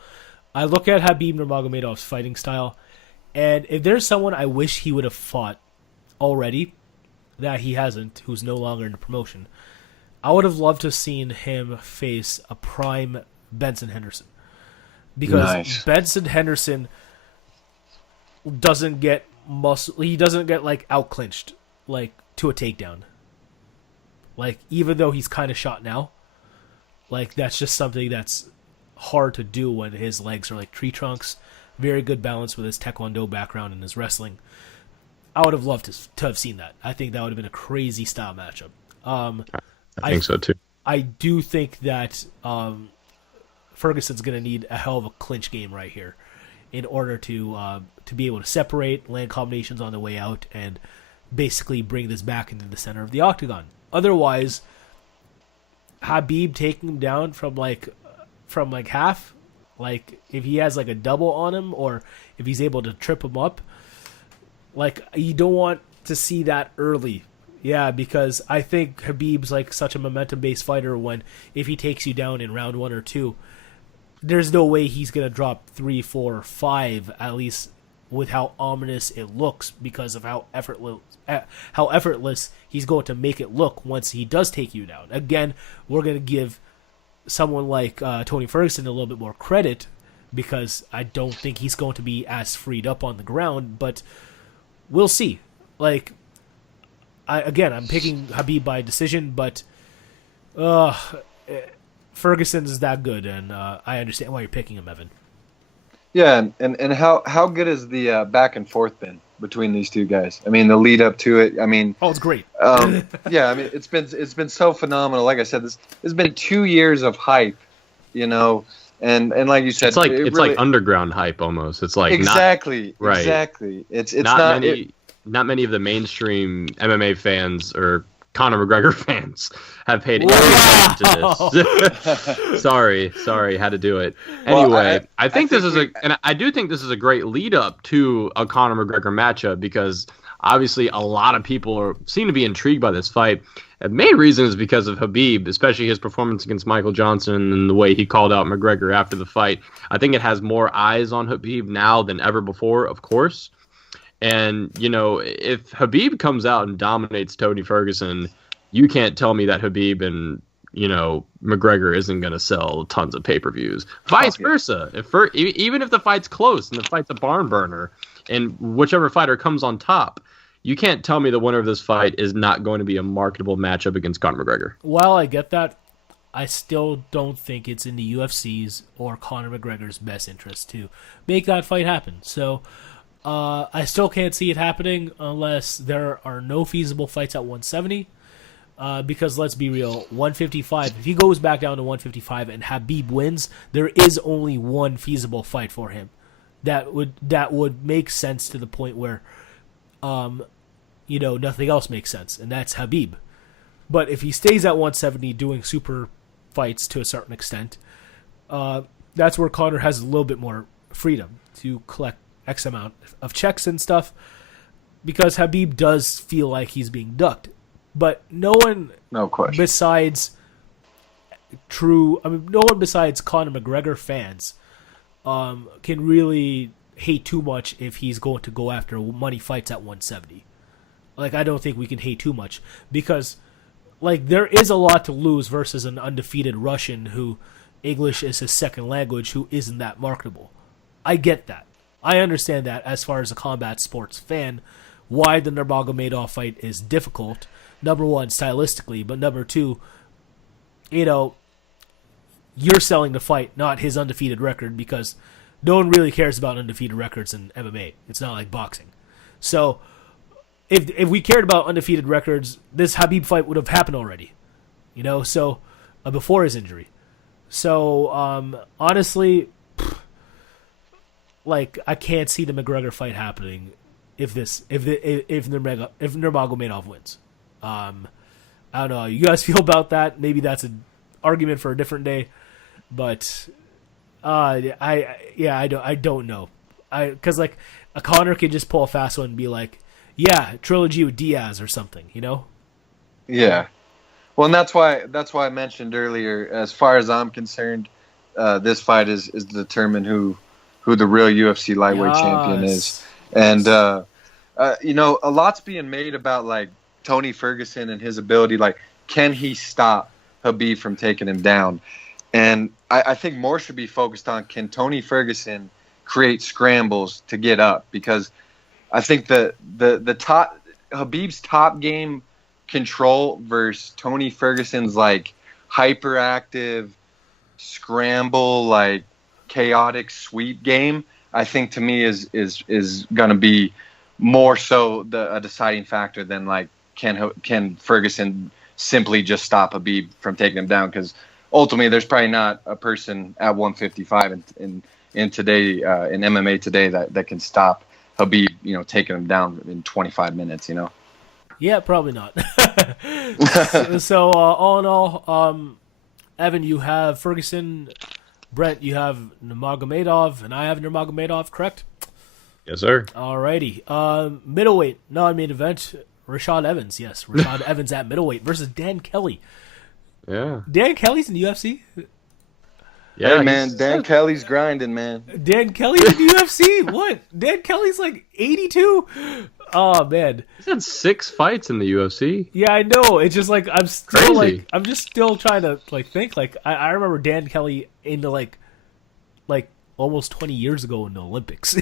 I look at Khabib Nurmagomedov's fighting style, and if there's someone I wish he would have fought already that he hasn't, who's no longer in the promotion, I would have loved to have seen him face a prime Benson Henderson. Because Benson Henderson doesn't get he doesn't get out clinched to a takedown. Even though he's kind of shot now, that's just something that's hard to do when his legs are like tree trunks. Very good balance with his taekwondo background and his wrestling. I would have loved to have seen that. I think that would have been a crazy style matchup. I think so too. I do think that Ferguson's going to need a hell of a clinch game right here in order to be able to separate, land combinations on the way out, and basically bring this back into the center of the octagon. Otherwise, Khabib taking him down from half, if he has a double on him, or if he's able to trip him up, you don't want to see that early. Yeah, because I think Khabib's such a momentum-based fighter. If he takes you down in round 1 or 2, there's no way he's gonna drop 3, 4, or 5. At least with how ominous it looks, because of how effortless he's going to make it look once he does take you down. Again, we're gonna give someone like Tony Ferguson a little bit more credit, because I don't think he's going to be as freed up on the ground. But we'll see. I'm picking Khabib by decision, but Ferguson is that good, and I understand why you're picking him, Evan. Yeah, and how good has the back and forth been between these two guys? I mean, the lead up to it. I mean, it's great. Yeah, I mean, it's been so phenomenal. Like I said, there's been 2 years of hype, and like you said, it's really, like underground hype almost. It's like exactly. It's not many of the mainstream MMA fans or Conor McGregor fans have paid any attention to this. sorry, had to do it. Anyway, well, I think this is I do think this is a great lead up to a Conor McGregor matchup, because obviously a lot of people seem to be intrigued by this fight. The main reason is because of Khabib, especially his performance against Michael Johnson and the way he called out McGregor after the fight. I think it has more eyes on Khabib now than ever before, of course. And, if Khabib comes out and dominates Tony Ferguson, you can't tell me that Khabib and, McGregor isn't going to sell tons of pay-per-views. Vice versa. Even if the fight's close and the fight's a barn burner and whichever fighter comes on top, you can't tell me the winner of this fight is not going to be a marketable matchup against Conor McGregor. While I get that, I still don't think it's in the UFC's or Conor McGregor's best interest to make that fight happen. So I still can't see it happening unless there are no feasible fights at 170. Because let's be real, 155, if he goes back down to 155 and Khabib wins, there is only one feasible fight for him that would make sense to the point where nothing else makes sense, and that's Khabib. But if he stays at 170 doing super fights to a certain extent, that's where Conor has a little bit more freedom to collect X amount of checks and stuff, because Khabib does feel like he's being ducked. But no one besides no one besides Conor McGregor fans can really hate too much if he's going to go after money fights at 170. Like, I don't think we can hate too much, because like there is a lot to lose versus an undefeated Russian who English is his second language, who isn't that marketable. I get that. I understand that as far as a combat sports fan, why the Nurmagomedov fight is difficult. Number one, stylistically, but number two, you're selling the fight, not his undefeated record, because no one really cares about undefeated records in MMA. It's not like boxing. So if we cared about undefeated records, this Khabib fight would have happened already, so before his injury. So honestly, like, I can't see the McGregor fight happening if Nurmagomedov wins. I don't know how you guys feel about that. Maybe that's an argument for a different day, but I don't know. Because like a Conor can just pull a fast one and be like, yeah, trilogy with Diaz or something, Yeah. Well, and that's why I mentioned earlier, as far as I'm concerned, this fight is to determine who the real UFC lightweight champion is. And a lot's being made about like Tony Ferguson and his ability, like, can he stop Khabib from taking him down? And I think more should be focused on, can Tony Ferguson create scrambles to get up? Because I think the top Khabib's top game control versus Tony Ferguson's like hyperactive scramble, like chaotic sweep game, I think to me is going to be more so a deciding factor than like can Ferguson simply just stop Khabib from taking him down? Because ultimately, there's probably not a person at 155 in today in MMA today that can stop Khabib, taking him down in 25 minutes. Yeah, probably not. So all in all, Evan, you have Ferguson. Brent, you have Nurmagomedov, and I have Nurmagomedov, correct? Yes, sir. Alrighty. Middleweight, non-main event, Rashad Evans. Yes, Rashad Evans at middleweight versus Dan Kelly. Yeah. Dan Kelly's in the UFC? Yeah, hey, man, Dan Kelly's grinding, man. Dan Kelly's in the UFC? What? Dan Kelly's like 82? Oh, man. He's had 6 fights in the UFC. Yeah, I know. It's just like I'm still crazy. I'm just still trying to think. Like I remember Dan Kelly into like almost 20 years ago in the Olympics.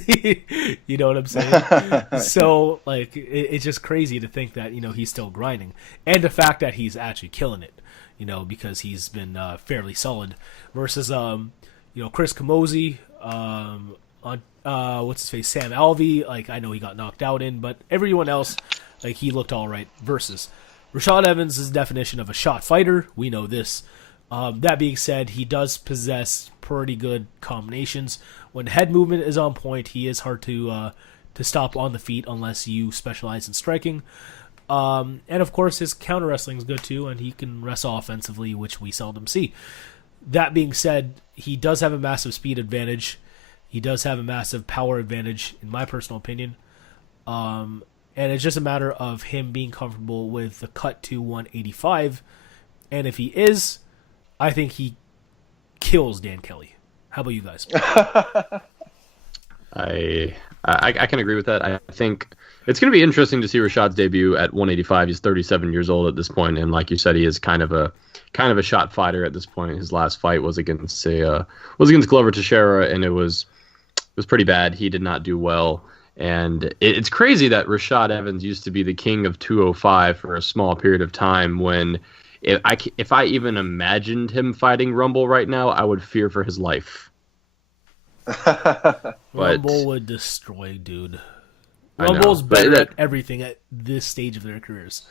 You know what I'm saying? So like it's just crazy to think that he's still grinding, and the fact that he's actually killing it. Because he's been fairly solid versus Chris Camozzi, on what's his face, Sam Alvey. Like, I know he got knocked out in, but everyone else, like, he looked all right. Versus Rashad Evans is the definition of a shot fighter. We know this. That being said, he does possess pretty good combinations. When head movement is on point, he is hard to stop on the feet unless you specialize in striking. And of course, his counter wrestling is good too, and he can wrestle offensively, which we seldom see. That being said, he does have a massive speed advantage. He does have a massive power advantage, in my personal opinion. And it's just a matter of him being comfortable with the cut to 185. And if he is, I think he kills Dan Kelly. How about you guys? I can agree with that. I think it's going to be interesting to see Rashad's debut at 185. He's 37 years old at this point, and like you said, he is kind of a shot fighter at this point. His last fight was against Glover Teixeira, and it was pretty bad. He did not do well, and it's crazy that Rashad Evans used to be the king of 205 for a small period of time. When if I even imagined him fighting Rumble right now, I would fear for his life. Rumble would destroy, dude. Rumble's better at everything at this stage of their careers.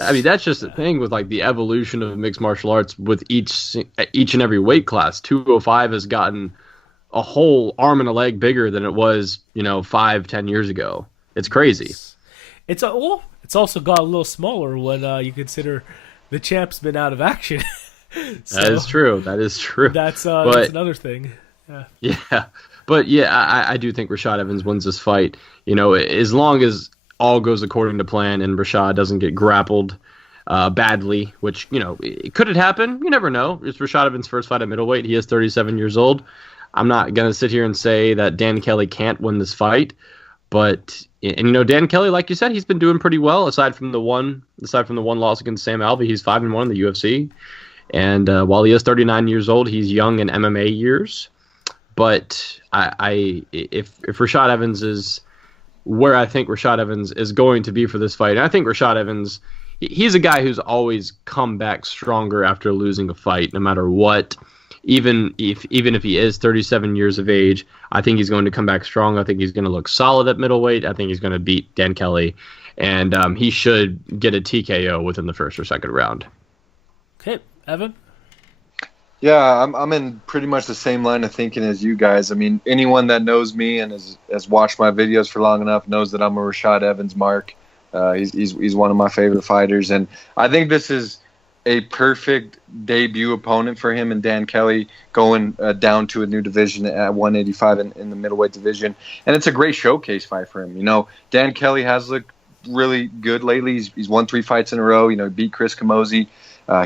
I mean, that's just the thing with like the evolution of mixed martial arts with each and every weight class. 205 has gotten a whole arm and a leg bigger than it was, 5-10 years ago. It's crazy. It's also got a little smaller when you consider the champ's been out of action. So, that is true. That's another thing. Yeah. But yeah, I do think Rashad Evans wins this fight. As long as all goes according to plan and Rashad doesn't get grappled badly, which, could it happen? You never know. It's Rashad Evans' first fight at middleweight. He is 37 years old. I'm not going to sit here and say that Dan Kelly can't win this fight. But, Dan Kelly, like you said, he's been doing pretty well aside from the one loss against Sam Alvey. He's 5-1 in the UFC. And while he is 39 years old, he's young in MMA years. But if Rashad Evans is where I think Rashad Evans is going to be for this fight, and I think Rashad Evans, he's a guy who's always come back stronger after losing a fight, no matter what. Even if he is 37 years of age, I think he's going to come back strong. I think he's going to look solid at middleweight. I think he's going to beat Dan Kelly, and he should get a TKO within the first or second round. Okay, Evan? Yeah, I'm in pretty much the same line of thinking as you guys. I mean, anyone that knows me and has watched my videos for long enough knows that I'm a Rashad Evans mark. He's one of my favorite fighters, and I think this is a perfect debut opponent for him and Dan Kelly, going down to a new division at 185 in the middleweight division, and it's a great showcase fight for him. Dan Kelly has looked really good lately. He's won 3 fights in a row. He beat Chris Camozzi,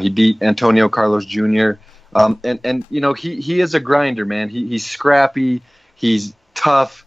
he beat Antonio Carlos Jr. He is a grinder, man. He's scrappy. He's tough.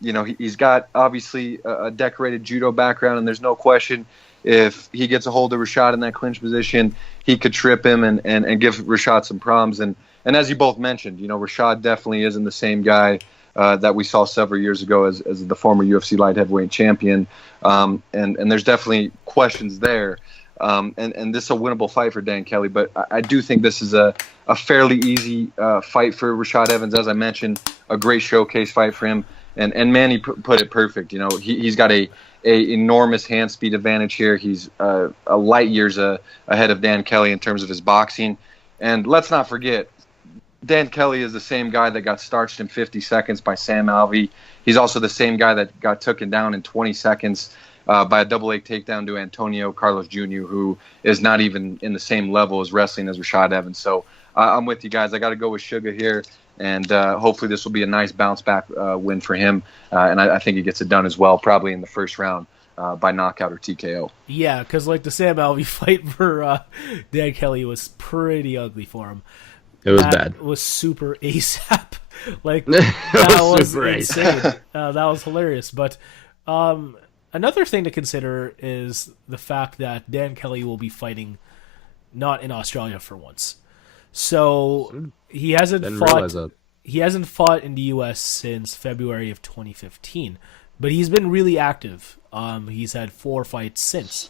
He's got obviously a decorated judo background, and there's no question if he gets a hold of Rashad in that clinch position, he could trip him and give Rashad some problems. And as you both mentioned, Rashad definitely isn't the same guy that we saw several years ago as the former UFC light heavyweight champion. And there's definitely questions there. And this is a winnable fight for Dan Kelly, but I do think this is a fairly easy fight for Rashad Evans. As I mentioned, a great showcase fight for him. And Manny put it perfect. He's got a enormous hand speed advantage here. He's a light years ahead of Dan Kelly in terms of his boxing. And let's not forget, Dan Kelly is the same guy that got starched in 50 seconds by Sam Alvey. He's also the same guy that got taken down in 20 seconds by a double leg takedown to Antonio Carlos Jr., who is not even in the same level as wrestling as Rashad Evans. So I'm with you guys. I got to go with Sugar here. And hopefully this will be a nice bounce-back win for him. And I think he gets it done as well, probably in the first round by knockout or TKO. Yeah, because the Sam Alvey fight for Dan Kelly was pretty ugly for him. It was bad. It was super ASAP. That was insane. That was hilarious. But another thing to consider is the fact that Dan Kelly will be fighting not in Australia for once. So he hasn't fought in the US since February of 2015, but he's been really active. He's had 4 fights since.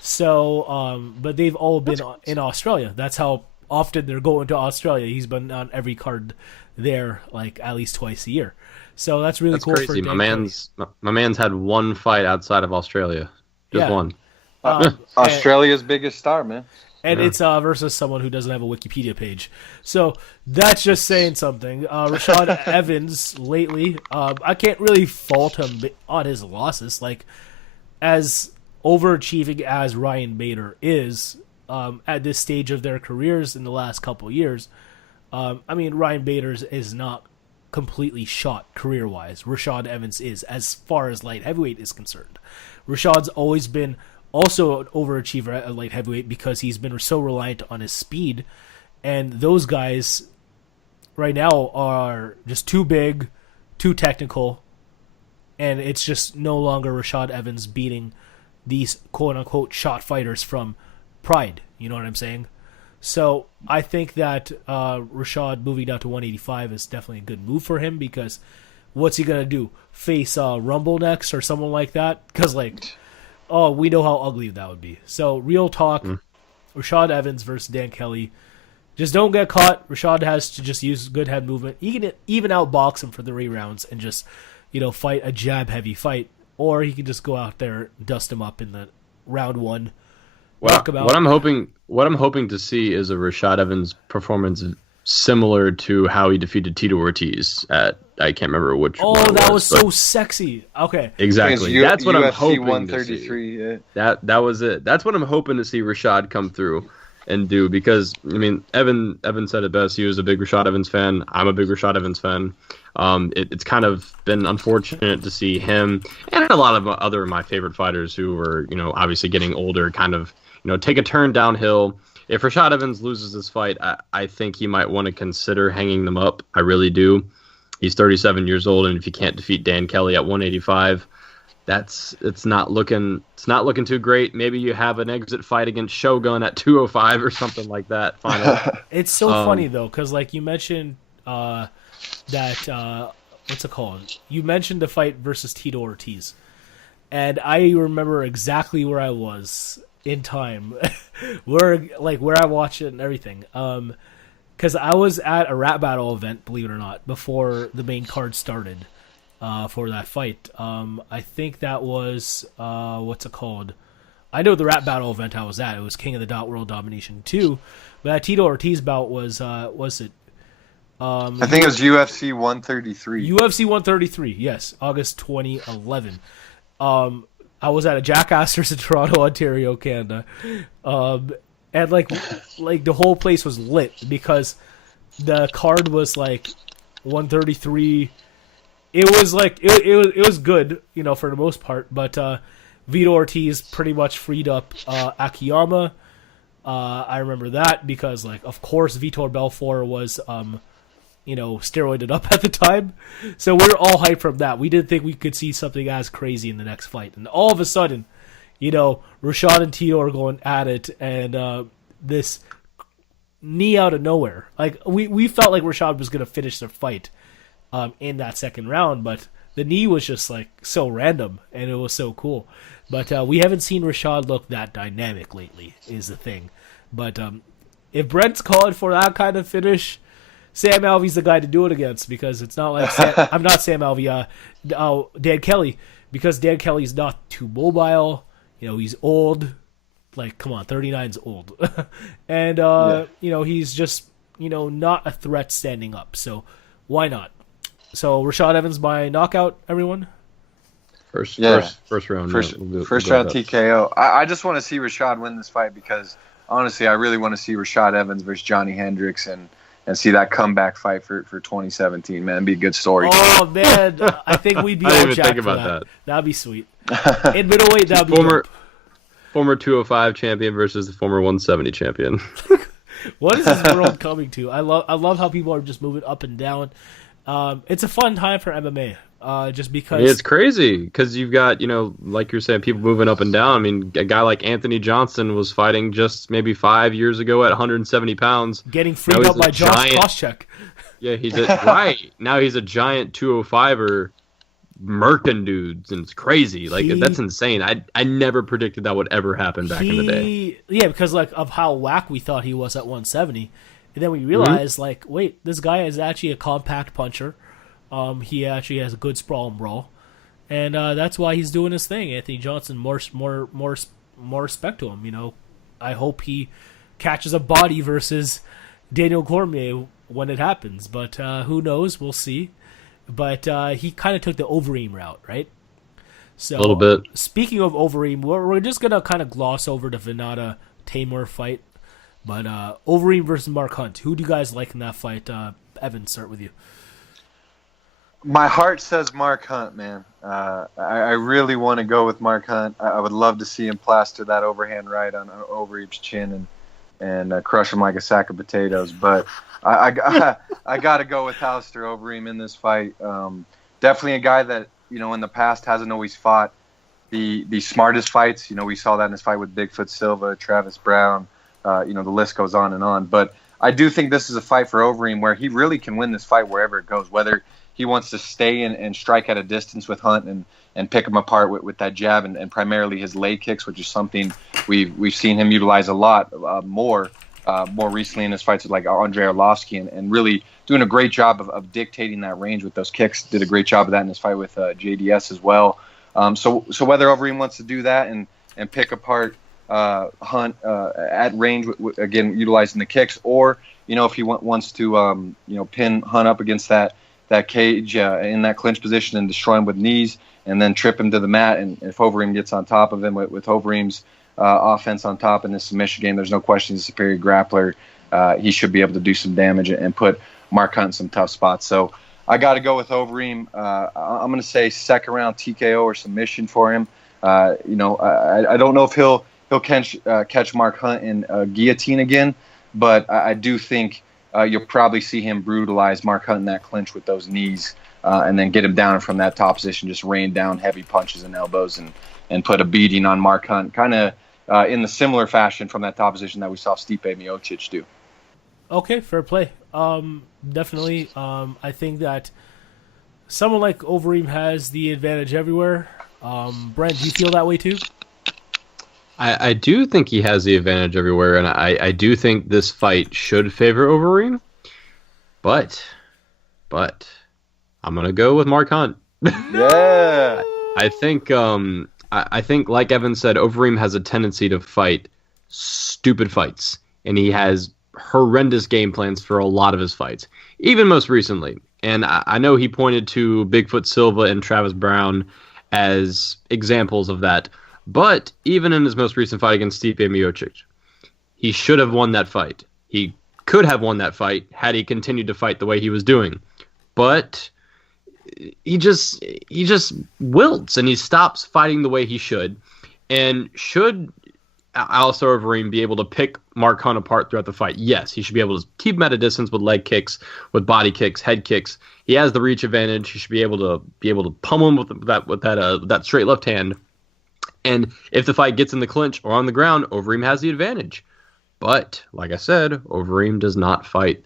So, but they've all been in Australia. That's how often they're going to Australia. He's been on every card there, at least twice a year. So that's really cool. Crazy. My man's had 1 fight outside of Australia. Just one. Australia's biggest star, man. And it's versus someone who doesn't have a Wikipedia page. So that's just saying something. Rashad Evans lately, I can't really fault him on his losses. As overachieving as Ryan Bader is at this stage of their careers in the last couple years, Ryan Bader is not completely shot career-wise. Rashad Evans is, as far as light heavyweight is concerned. Rashad's always been also an overachiever at light heavyweight because he's been so reliant on his speed, and those guys right now are just too big, too technical, and it's just no longer Rashad Evans beating these quote-unquote shot fighters from Pride. You know what I'm saying? So I think that Rashad moving down to 185 is definitely a good move for him, because what's he going to do? Face Rumble next or someone like that? Because, we know how ugly that would be. So, real talk, Rashad Evans versus Dan Kelly. Just don't get caught. Rashad has to just use good head movement. He can even outbox him for 3 rounds and just, fight a jab-heavy fight. Or he can just go out there, dust him up in the round 1. Well, what I'm hoping to see is a Rashad Evans performance similar to how he defeated Tito Ortiz at, I can't remember which. Oh, that was so sexy. Okay, exactly. That's what I'm hoping 133, to see. Yeah. That was it. That's what I'm hoping to see Rashad come through and do, because I mean, Evan said it best. He was a big Rashad Evans fan. I'm a big Rashad Evans fan. It's kind of been unfortunate to see him and a lot of other of my favorite fighters who are, obviously getting older, kind of, take a turn downhill. If Rashad Evans loses this fight, I think he might want to consider hanging them up. I really do. He's 37 years old, and if he can't defeat Dan Kelly at 185, it's not looking too great. Maybe you have an exit fight against Shogun at 205 or something like that. Final. It's so funny though, because like you mentioned that what's it called? You mentioned the fight versus Tito Ortiz, and I remember exactly where I was in time, where I watched it and everything. Because I was at a rap battle event, believe it or not, before the main card started for that fight. I think that was what's it called? I know the rap battle event I was at. It was King of the Dot World Domination 2. But that Tito Ortiz bout was it? I think it was UFC 133. UFC 133, yes, August 2011. I was at a Jackasters in Toronto, Ontario, Canada, and like the whole place was lit because the card was like 133. It was like it was good, for the most part. But Vito Ortiz pretty much freed up Akiyama. I remember that because, like, of course, Vitor Belfort was steroided up at the time. So we're all hyped from that. We didn't think we could see something as crazy in the next fight. And all of a sudden, Rashad and Tito are going at it, and this knee out of nowhere. Like, we felt like Rashad was going to finish their fight in that second round, but the knee was just, like, so random, and it was so cool. But we haven't seen Rashad look that dynamic lately, is the thing. But if Brent's calling for that kind of finish, Sam Alvey's the guy to do it against, because it's not like I'm not Sam Alvey, Dan Kelly, because Dan Kelly's not too mobile. He's old. Like, come on, 39's old, and he's just not a threat standing up. So why not? So Rashad Evans by knockout, everyone. First round. First round TKO. I just want to see Rashad win this fight because honestly, I really want to see Rashad Evans versus Johnny Hendricks and see that comeback fight for 2017, man. It'd be a good story. Oh, man. I think we'd be all jacked for that. That'd be sweet. In middleweight, that'd be former 205 champion versus the former 170 champion. What is this world coming to? I love how people are just moving up and down. It's a fun time for MMA. Just because it's crazy because you've got, like you're saying, people moving up and down. I mean, a guy like Anthony Johnson was fighting just maybe 5 years ago at 170 pounds. Getting freed up by Josh Koscheck. Yeah, right. Now he's a giant 205er murking dudes, and it's crazy. Like, that's insane. I never predicted that would ever happen back in the day. Yeah, because like of how whack we thought he was at 170. And then we realized, like, wait, this guy is actually a compact puncher. He actually has a good sprawl and brawl, and that's why he's doing his thing. Anthony Johnson, more respect to him. I hope he catches a body versus Daniel Cormier when it happens, but who knows? We'll see. But he kind of took the Overeem route, right? So, a little bit. Speaking of Overeem, we're just gonna kind of gloss over the Venata Tamur fight, but Overeem versus Mark Hunt. Who do you guys like in that fight? Evan, start with you. My heart says Mark Hunt, man. I really want to go with Mark Hunt. I would love to see him plaster that overhand right on Overeem's chin and crush him like a sack of potatoes. But I got to go with Alistair Overeem in this fight. Definitely a guy that, in the past hasn't always fought the smartest fights. We saw that in his fight with Bigfoot Silva, Travis Brown. The list goes on and on. But I do think this is a fight for Overeem where he really can win this fight wherever it goes, whether he wants to stay and strike at a distance with Hunt and pick him apart with that jab and primarily his leg kicks, which is something we've seen him utilize a lot more recently in his fights with like Andrei Arlovsky and really doing a great job of dictating that range with those kicks. Did a great job of that in his fight with JDS as well. So whether Overeem wants to do that and pick apart Hunt at range, again utilizing the kicks, or if he wants to, pin Hunt up against that cage in that clinch position and destroy him with knees and then trip him to the mat. And if Overeem gets on top of him with Overeem's offense on top in this submission game, there's no question he's a superior grappler. He should be able to do some damage and put Mark Hunt in some tough spots. So I got to go with Overeem. I'm going to say second round TKO or submission for him. I don't know if he'll catch Mark Hunt in guillotine again, but I do think you'll probably see him brutalize Mark Hunt in that clinch with those knees, and then get him down from that top position, just rain down heavy punches and elbows and put a beating on Mark Hunt, kind of in the similar fashion from that top position that we saw Stipe Miocic do. Okay, fair play. Definitely. I think that someone like Overeem has the advantage everywhere. Brent, do you feel that way too? I do think he has the advantage everywhere, and I do think this fight should favor Overeem. But I'm gonna go with Mark Hunt. Yeah. I think like Evan said, Overeem has a tendency to fight stupid fights, and he has horrendous game plans for a lot of his fights, even most recently. And I know he pointed to Bigfoot Silva and Travis Brown as examples of that. But even in his most recent fight against Stipe Miocic, he should have won that fight. He could have won that fight had he continued to fight the way he was doing. But he just wilts and he stops fighting the way he should. And should Alistair Overeem be able to pick Mark Hunt apart throughout the fight? Yes, he should be able to keep him at a distance with leg kicks, with body kicks, head kicks. He has the reach advantage. He should be able to pummel him with that straight left hand. And if the fight gets in the clinch or on the ground, Overeem has the advantage. But, like I said, Overeem does not fight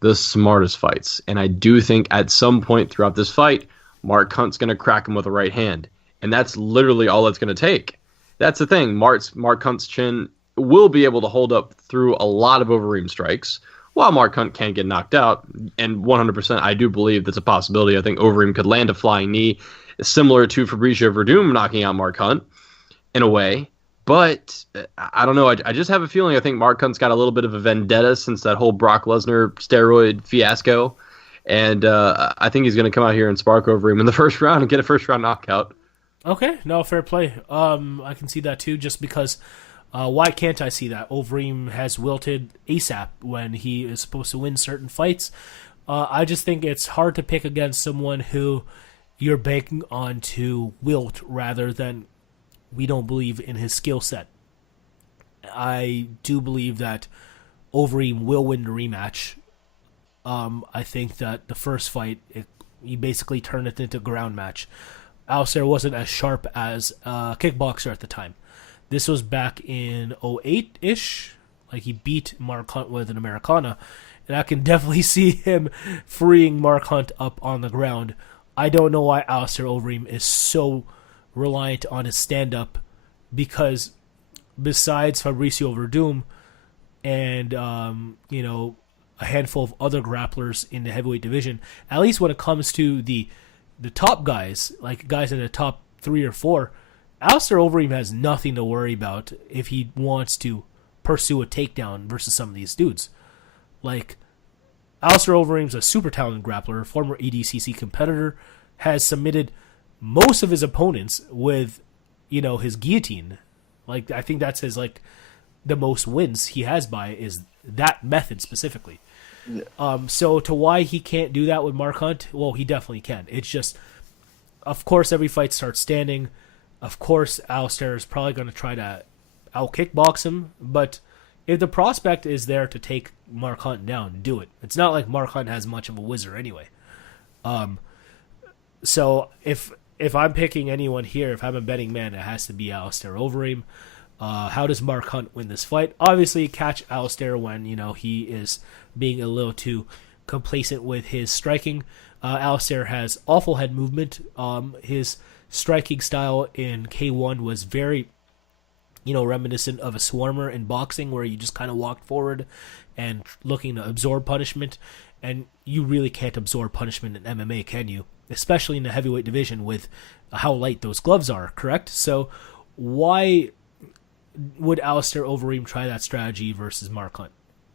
the smartest fights. And I do think at some point throughout this fight, Mark Hunt's going to crack him with a right hand. And that's literally all it's going to take. That's the thing. Mark Hunt's chin will be able to hold up through a lot of Overeem strikes, while Mark Hunt can get knocked out. And 100%, I do believe that's a possibility. I think Overeem could land a flying knee, similar to Fabricio Verdum knocking out Mark Hunt, in a way. But I don't know. I just have a feeling I think Mark Hunt's got a little bit of a vendetta since that whole Brock Lesnar steroid fiasco. And I think he's going to come out here and spark Overeem in the first round and get a first-round knockout. Okay, no, fair play. I can see that too, just because why can't I see that? Overeem has wilted ASAP when he is supposed to win certain fights. I just think it's hard to pick against someone who you're banking on to wilt rather than we don't believe in his skill set. I do believe that Overeem will win the rematch. I think that the first fight, he basically turned it into a ground match. Alistair wasn't as sharp as a kickboxer at the time. This was back in 08-ish. Like, he beat Mark Hunt with an Americana. And I can definitely see him freeing Mark Hunt up on the ground. I don't know why Alistair Overeem is so reliant on his stand-up, because besides Fabricio Verdum and, a handful of other grapplers in the heavyweight division, at least when it comes to the top guys, like guys in the top 3 or 4, Alistair Overeem has nothing to worry about if he wants to pursue a takedown versus some of these dudes. Like, Alistair Overeem's a super talented grappler, former EDCC competitor, has submitted most of his opponents with, his guillotine. Like, I think that's his, the most wins he has by is that method specifically. Yeah. So to why he can't do that with Mark Hunt, well, he definitely can. It's just, of course, every fight starts standing. Of course, Alistair is probably going to try to out-kickbox him, but if the prospect is there to take Mark Hunt down, do it. It's not like Mark Hunt has much of a whizzer anyway. So if I'm picking anyone here, if I'm a betting man, it has to be Alistair Overeem. How does Mark Hunt win this fight? Obviously, catch Alistair when, he is being a little too complacent with his striking. Alistair has awful head movement. His striking style in K1 was very, reminiscent of a swarmer in boxing, where you just kind of walked forward and looking to absorb punishment. And you really can't absorb punishment in MMA, can you? Especially in the heavyweight division with how light those gloves are, correct? So why would Alistair Overeem try that strategy versus Mark Hunt?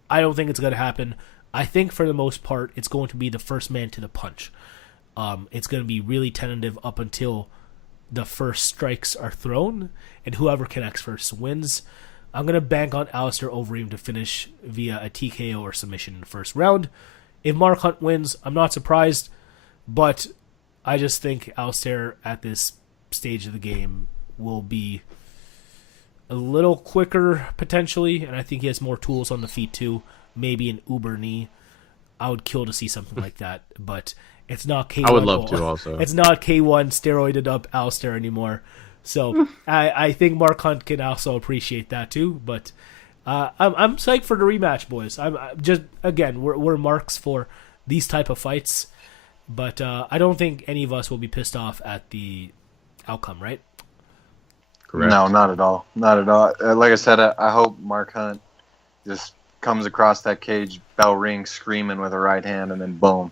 I don't think it's going to happen. I think for the most part, it's going to be the first man to the punch. It's going to be really tentative up until the first strikes are thrown, and whoever connects first wins. I'm going to bank on Alistair Overeem to finish via a TKO or submission in the first round. If Mark Hunt wins, I'm not surprised, but I just think Alistair at this stage of the game will be a little quicker potentially, and I think he has more tools on the feet too. Maybe an Uber knee. I would kill to see something like that, but it's not K1. I would love to also. It's not K1 steroided up Alistair anymore. So I think Mark Hunt can also appreciate that too. But I'm psyched for the rematch, boys. I'm just, again, we're marks for these type of fights, but I don't think any of us will be pissed off at the outcome, right? Correct. No, not at all. Not at all. Like I said, I hope Mark Hunt just comes across that cage, bell rings, screaming with a right hand, and then boom.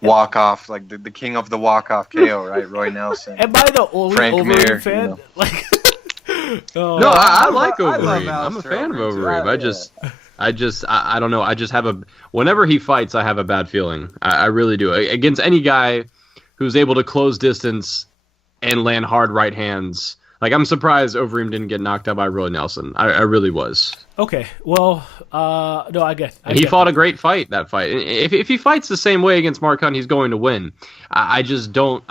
Walk off, like the king of the walk off KO, right? Roy Nelson. Am I the only Overeem fan? You know. Like, no, I like Overeem. I'm a fan of Overeem. I don't know. I just have whenever he fights, I have a bad feeling. I really do. Against any guy who's able to close distance and land hard right hands. Like, I'm surprised Overeem didn't get knocked out by Roy Nelson. I really was. Okay, well, no, I get. He fought a great fight, that fight. If he fights the same way against Mark Hunt, he's going to win. I just don't.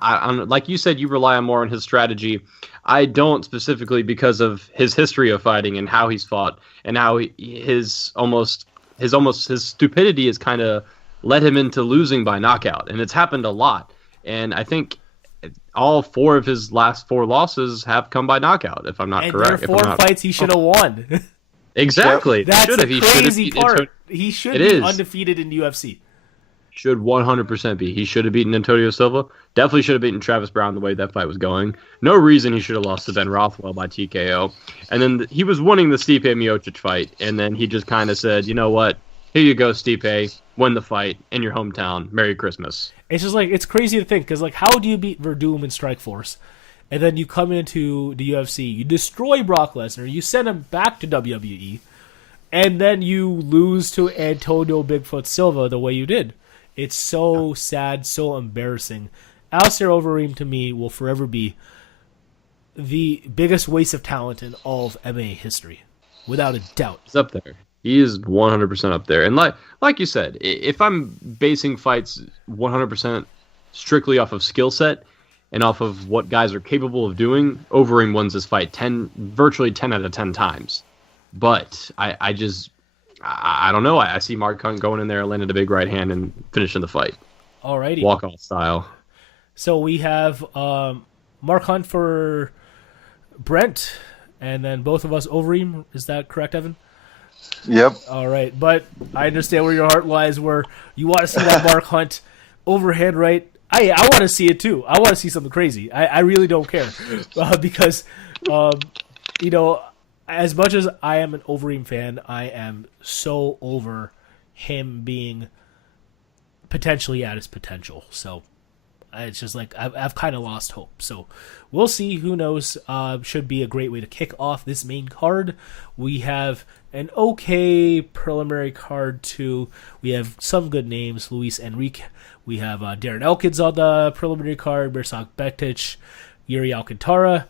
Like you said, you rely on more on his strategy. I don't, specifically because of his history of fighting and how he's fought and how his stupidity has kind of led him into losing by knockout, and it's happened a lot. And I think all 4 of his last 4 losses have come by knockout, if I'm not correct. And 4 fights he should have won. Exactly. That's the crazy part. He should be undefeated in UFC. Should 100% be. He should have beaten Antonio Silva. Definitely should have beaten Travis Brown the way that fight was going. No reason he should have lost to Ben Rothwell by TKO. And then he was winning the Stipe Miocic fight, and then he just kind of said, you know what? Here you go, Stipe. Win the fight in your hometown. Merry Christmas. It's just like, it's crazy to think, because like, how do you beat Verdum in Strikeforce? And then you come into the UFC, you destroy Brock Lesnar, you send him back to WWE, and then you lose to Antonio Bigfoot Silva the way you did. It's so sad, so embarrassing. Alistair Overeem, to me, will forever be the biggest waste of talent in all of MMA history, without a doubt. He's up there. He is 100% up there. And like you said, if I'm basing fights 100% strictly off of skill set and off of what guys are capable of doing, Overeem wins this fight virtually 10 out of 10 times. But I don't know. I see Mark Hunt going in there, landing a big right hand, and finishing the fight. Alrighty. Walk-off style. So we have Mark Hunt for Brent, and then both of us Overeem. Is that correct, Evan? Yep. All right, but I understand where your heart lies, where you want to see that Mark Hunt overhand right. I want to see it too. I want to see something crazy. I really don't care because, as much as I am an Overeem fan, I am so over him being potentially at his potential. So it's just like I've kind of lost hope. So we'll see. Who knows? Should be a great way to kick off this main card. We have an okay preliminary card too. We have some good names. Luis Enrique. We have Darren Elkins on the preliminary card. Mirsad Bektic, Yuri Alcantara.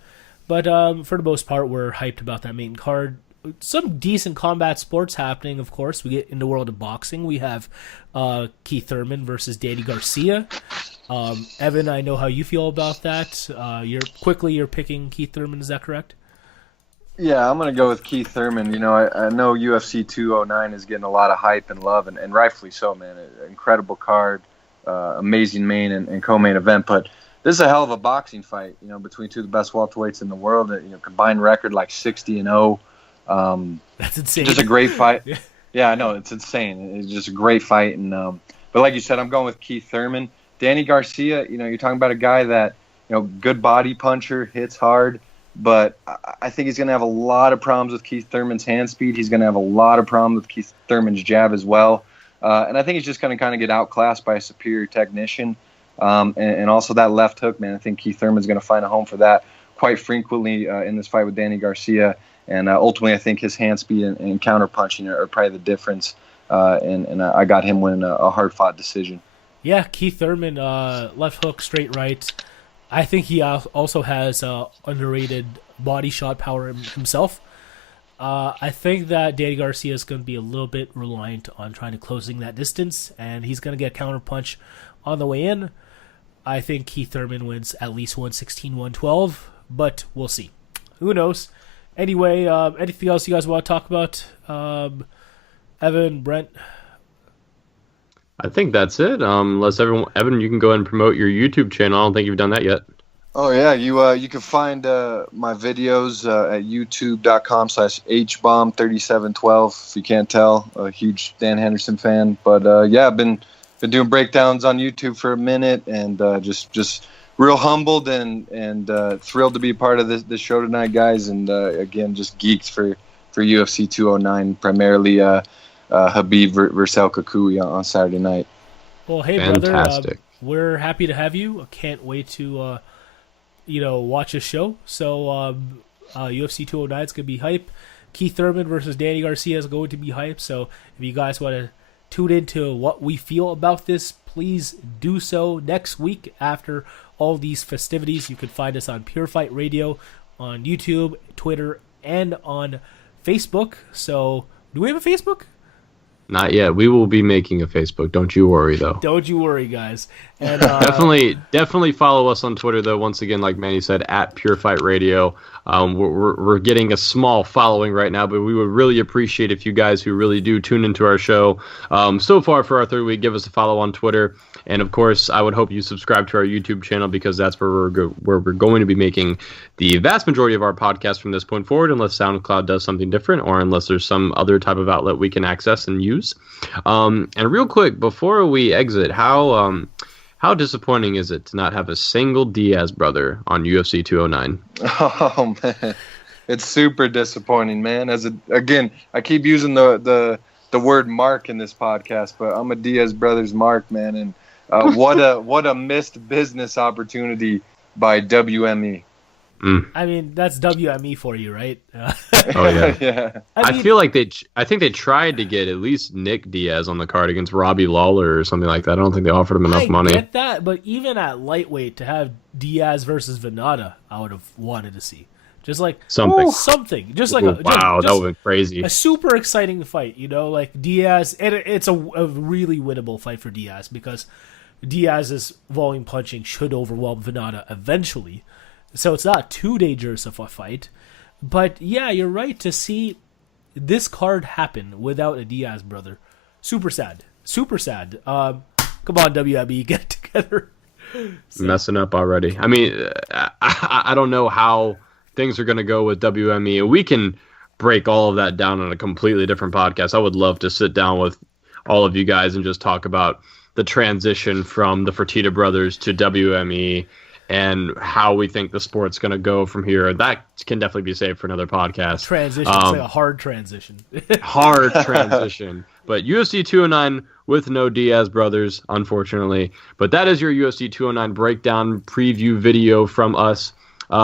But for the most part, we're hyped about that main card. Some decent combat sports happening, of course. We get in the world of boxing. We have Keith Thurman versus Danny Garcia. Evan, I know how you feel about that. You're picking Keith Thurman. Is that correct? Yeah, I'm going to go with Keith Thurman. I know UFC 209 is getting a lot of hype and love, and rightfully so, man. Incredible card, amazing main and co-main event. But this is a hell of a boxing fight, between 2 of the best welterweights in the world. Combined record like 60-0. That's insane. Just a great fight. Yeah, I know, it's insane. It's just a great fight. And but like you said, I'm going with Keith Thurman. Danny Garcia, you're talking about a guy that, good body puncher, hits hard. But I think he's going to have a lot of problems with Keith Thurman's hand speed. He's going to have a lot of problems with Keith Thurman's jab as well. And I think he's just going to kind of get outclassed by a superior technician. And also that left hook, man. I think Keith Thurman's going to find a home for that quite frequently in this fight with Danny Garcia. And ultimately, I think his hand speed and counter punching are probably the difference. And I got him winning a hard-fought decision. Yeah, Keith Thurman, left hook, straight right. I think he also has underrated body shot power himself. I think that Danny Garcia is going to be a little bit reliant on trying to closing that distance, and he's going to get a counter punch on the way in. I think Keith Thurman wins at least 116, 112, but we'll see. Who knows? Anyway, anything else you guys want to talk about? Evan, Brent? I think that's it. Unless Evan, you can go ahead and promote your YouTube channel. I don't think you've done that yet. Oh yeah, you can find my videos at youtube.com/hbomb3712. If you can't tell, a huge Dan Henderson fan. But yeah, I've been doing breakdowns on YouTube for a minute, and just real humbled and thrilled to be a part of this show tonight, guys. And again, just geeked for UFC 209, primarily Khabib versus El Kakui on Saturday night. Well, hey Fantastic. Brother, we're happy to have you. I can't wait to watch this show. So UFC 209 is going to be hype. Keith Thurman versus Danny Garcia is going to be hype. So if you guys want to tune into what we feel about this, please do so next week after all these festivities. You can find us on Pure Fight Radio, on YouTube, Twitter, and on Facebook. So do we have a Facebook? Not yet. We will be making a Facebook. Don't you worry, though. Don't you worry, guys. And definitely follow us on Twitter, though. Once again, like Manny said, at Pure Fight Radio. We're getting a small following right now, but we would really appreciate if you guys who really do tune into our show so far for our third week, give us a follow on Twitter. And of course, I would hope you subscribe to our YouTube channel, because that's where we're going to be making the vast majority of our podcast from this point forward, unless SoundCloud does something different, or unless there's some other type of outlet we can access and use. And real quick, before we exit, how disappointing is it to not have a single Diaz brother on UFC 209? Oh man, it's super disappointing, man. Again, I keep using the word mark in this podcast, but I'm a Diaz brothers mark, man. And what a missed business opportunity by WME. I mean, that's WME for you, right? Oh yeah. Yeah. I think they tried to get at least Nick Diaz on the card against Robbie Lawler or something like that. I don't think they offered him enough money. I get that, but even at lightweight, to have Diaz versus Venata, I would have wanted to see. Just like something. Just like that would be crazy. A super exciting fight, like Diaz, and it's a really winnable fight for Diaz, because Diaz's volume punching should overwhelm Venata eventually. So it's not too dangerous of a fight. But yeah, you're right, to see this card happen without a Diaz brother. Super sad. Super sad. Come on, WME, get together. Messing up already. I mean, I don't know how things are going to go with WME. We can break all of that down on a completely different podcast. I would love to sit down with all of you guys and just talk about the transition from the Fertitta brothers to WME and how we think the sport's going to go from here. That can definitely be saved for another podcast. Transition, it's like a hard transition. Hard transition. But UFC 209 with no Diaz brothers, unfortunately. But that is your UFC 209 breakdown preview video from us.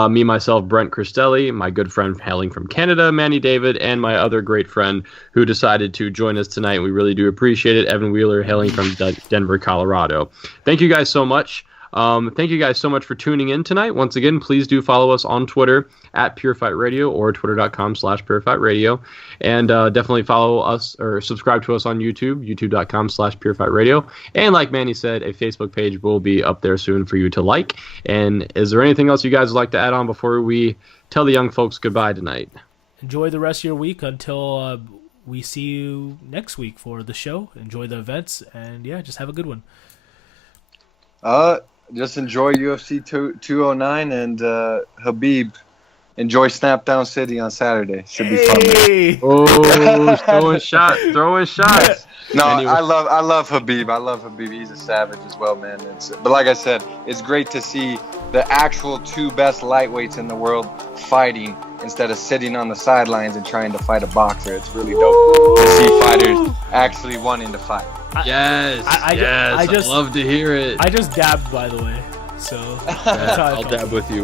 Me, myself, Brent Cristelli, my good friend hailing from Canada, Manny David, and my other great friend who decided to join us tonight. We really do appreciate it, Evan Wheeler, hailing from Denver, Colorado. Thank you guys so much. Thank you guys so much for tuning in tonight. Once again, please do follow us on Twitter at Pure Fight Radio or twitter.com/Pure Fight Radio. And definitely follow us or subscribe to us on YouTube, youtube.com/Pure Fight Radio. And like Manny said, a Facebook page will be up there soon for you to like. And is there anything else you guys would like to add on before we tell the young folks goodbye tonight? Enjoy the rest of your week until we see you next week for the show. Enjoy the events, and yeah, just have a good one. Just enjoy UFC 209 and Khabib. Enjoy Snapdown City on Saturday. Should be fun. Oh, throwing shots. No, anyway. I love Khabib. I love Khabib. He's a savage as well, man. But like I said, it's great to see the actual two best lightweights in the world fighting instead of sitting on the sidelines and trying to fight a boxer. It's really dope to see fighters actually wanting to fight. Yes, I love to hear it. I just dabbed, by the way. So that's how I I'll felt. dab with you.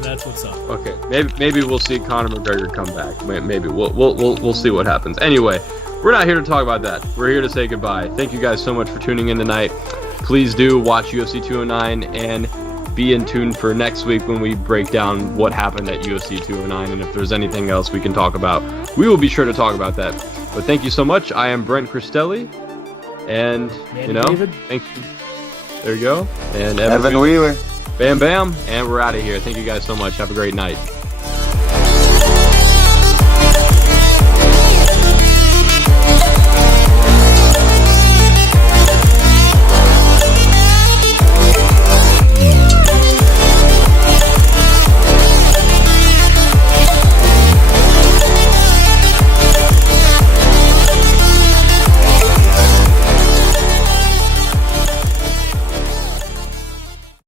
That's what's up. Okay, maybe we'll see Conor McGregor come back. Maybe we'll see what happens. Anyway, we're not here to talk about that. We're here to say goodbye. Thank you guys so much for tuning in tonight. Please do watch UFC 209 and be in tune for next week when we break down what happened at UFC 209, and if there's anything else we can talk about, we will be sure to talk about that. But thank you so much. I am Brent Cristelli, and Manny David. thank you. There you go. And Evan Wheeler. Bam, bam, and we're out of here. Thank you guys so much. Have a great night.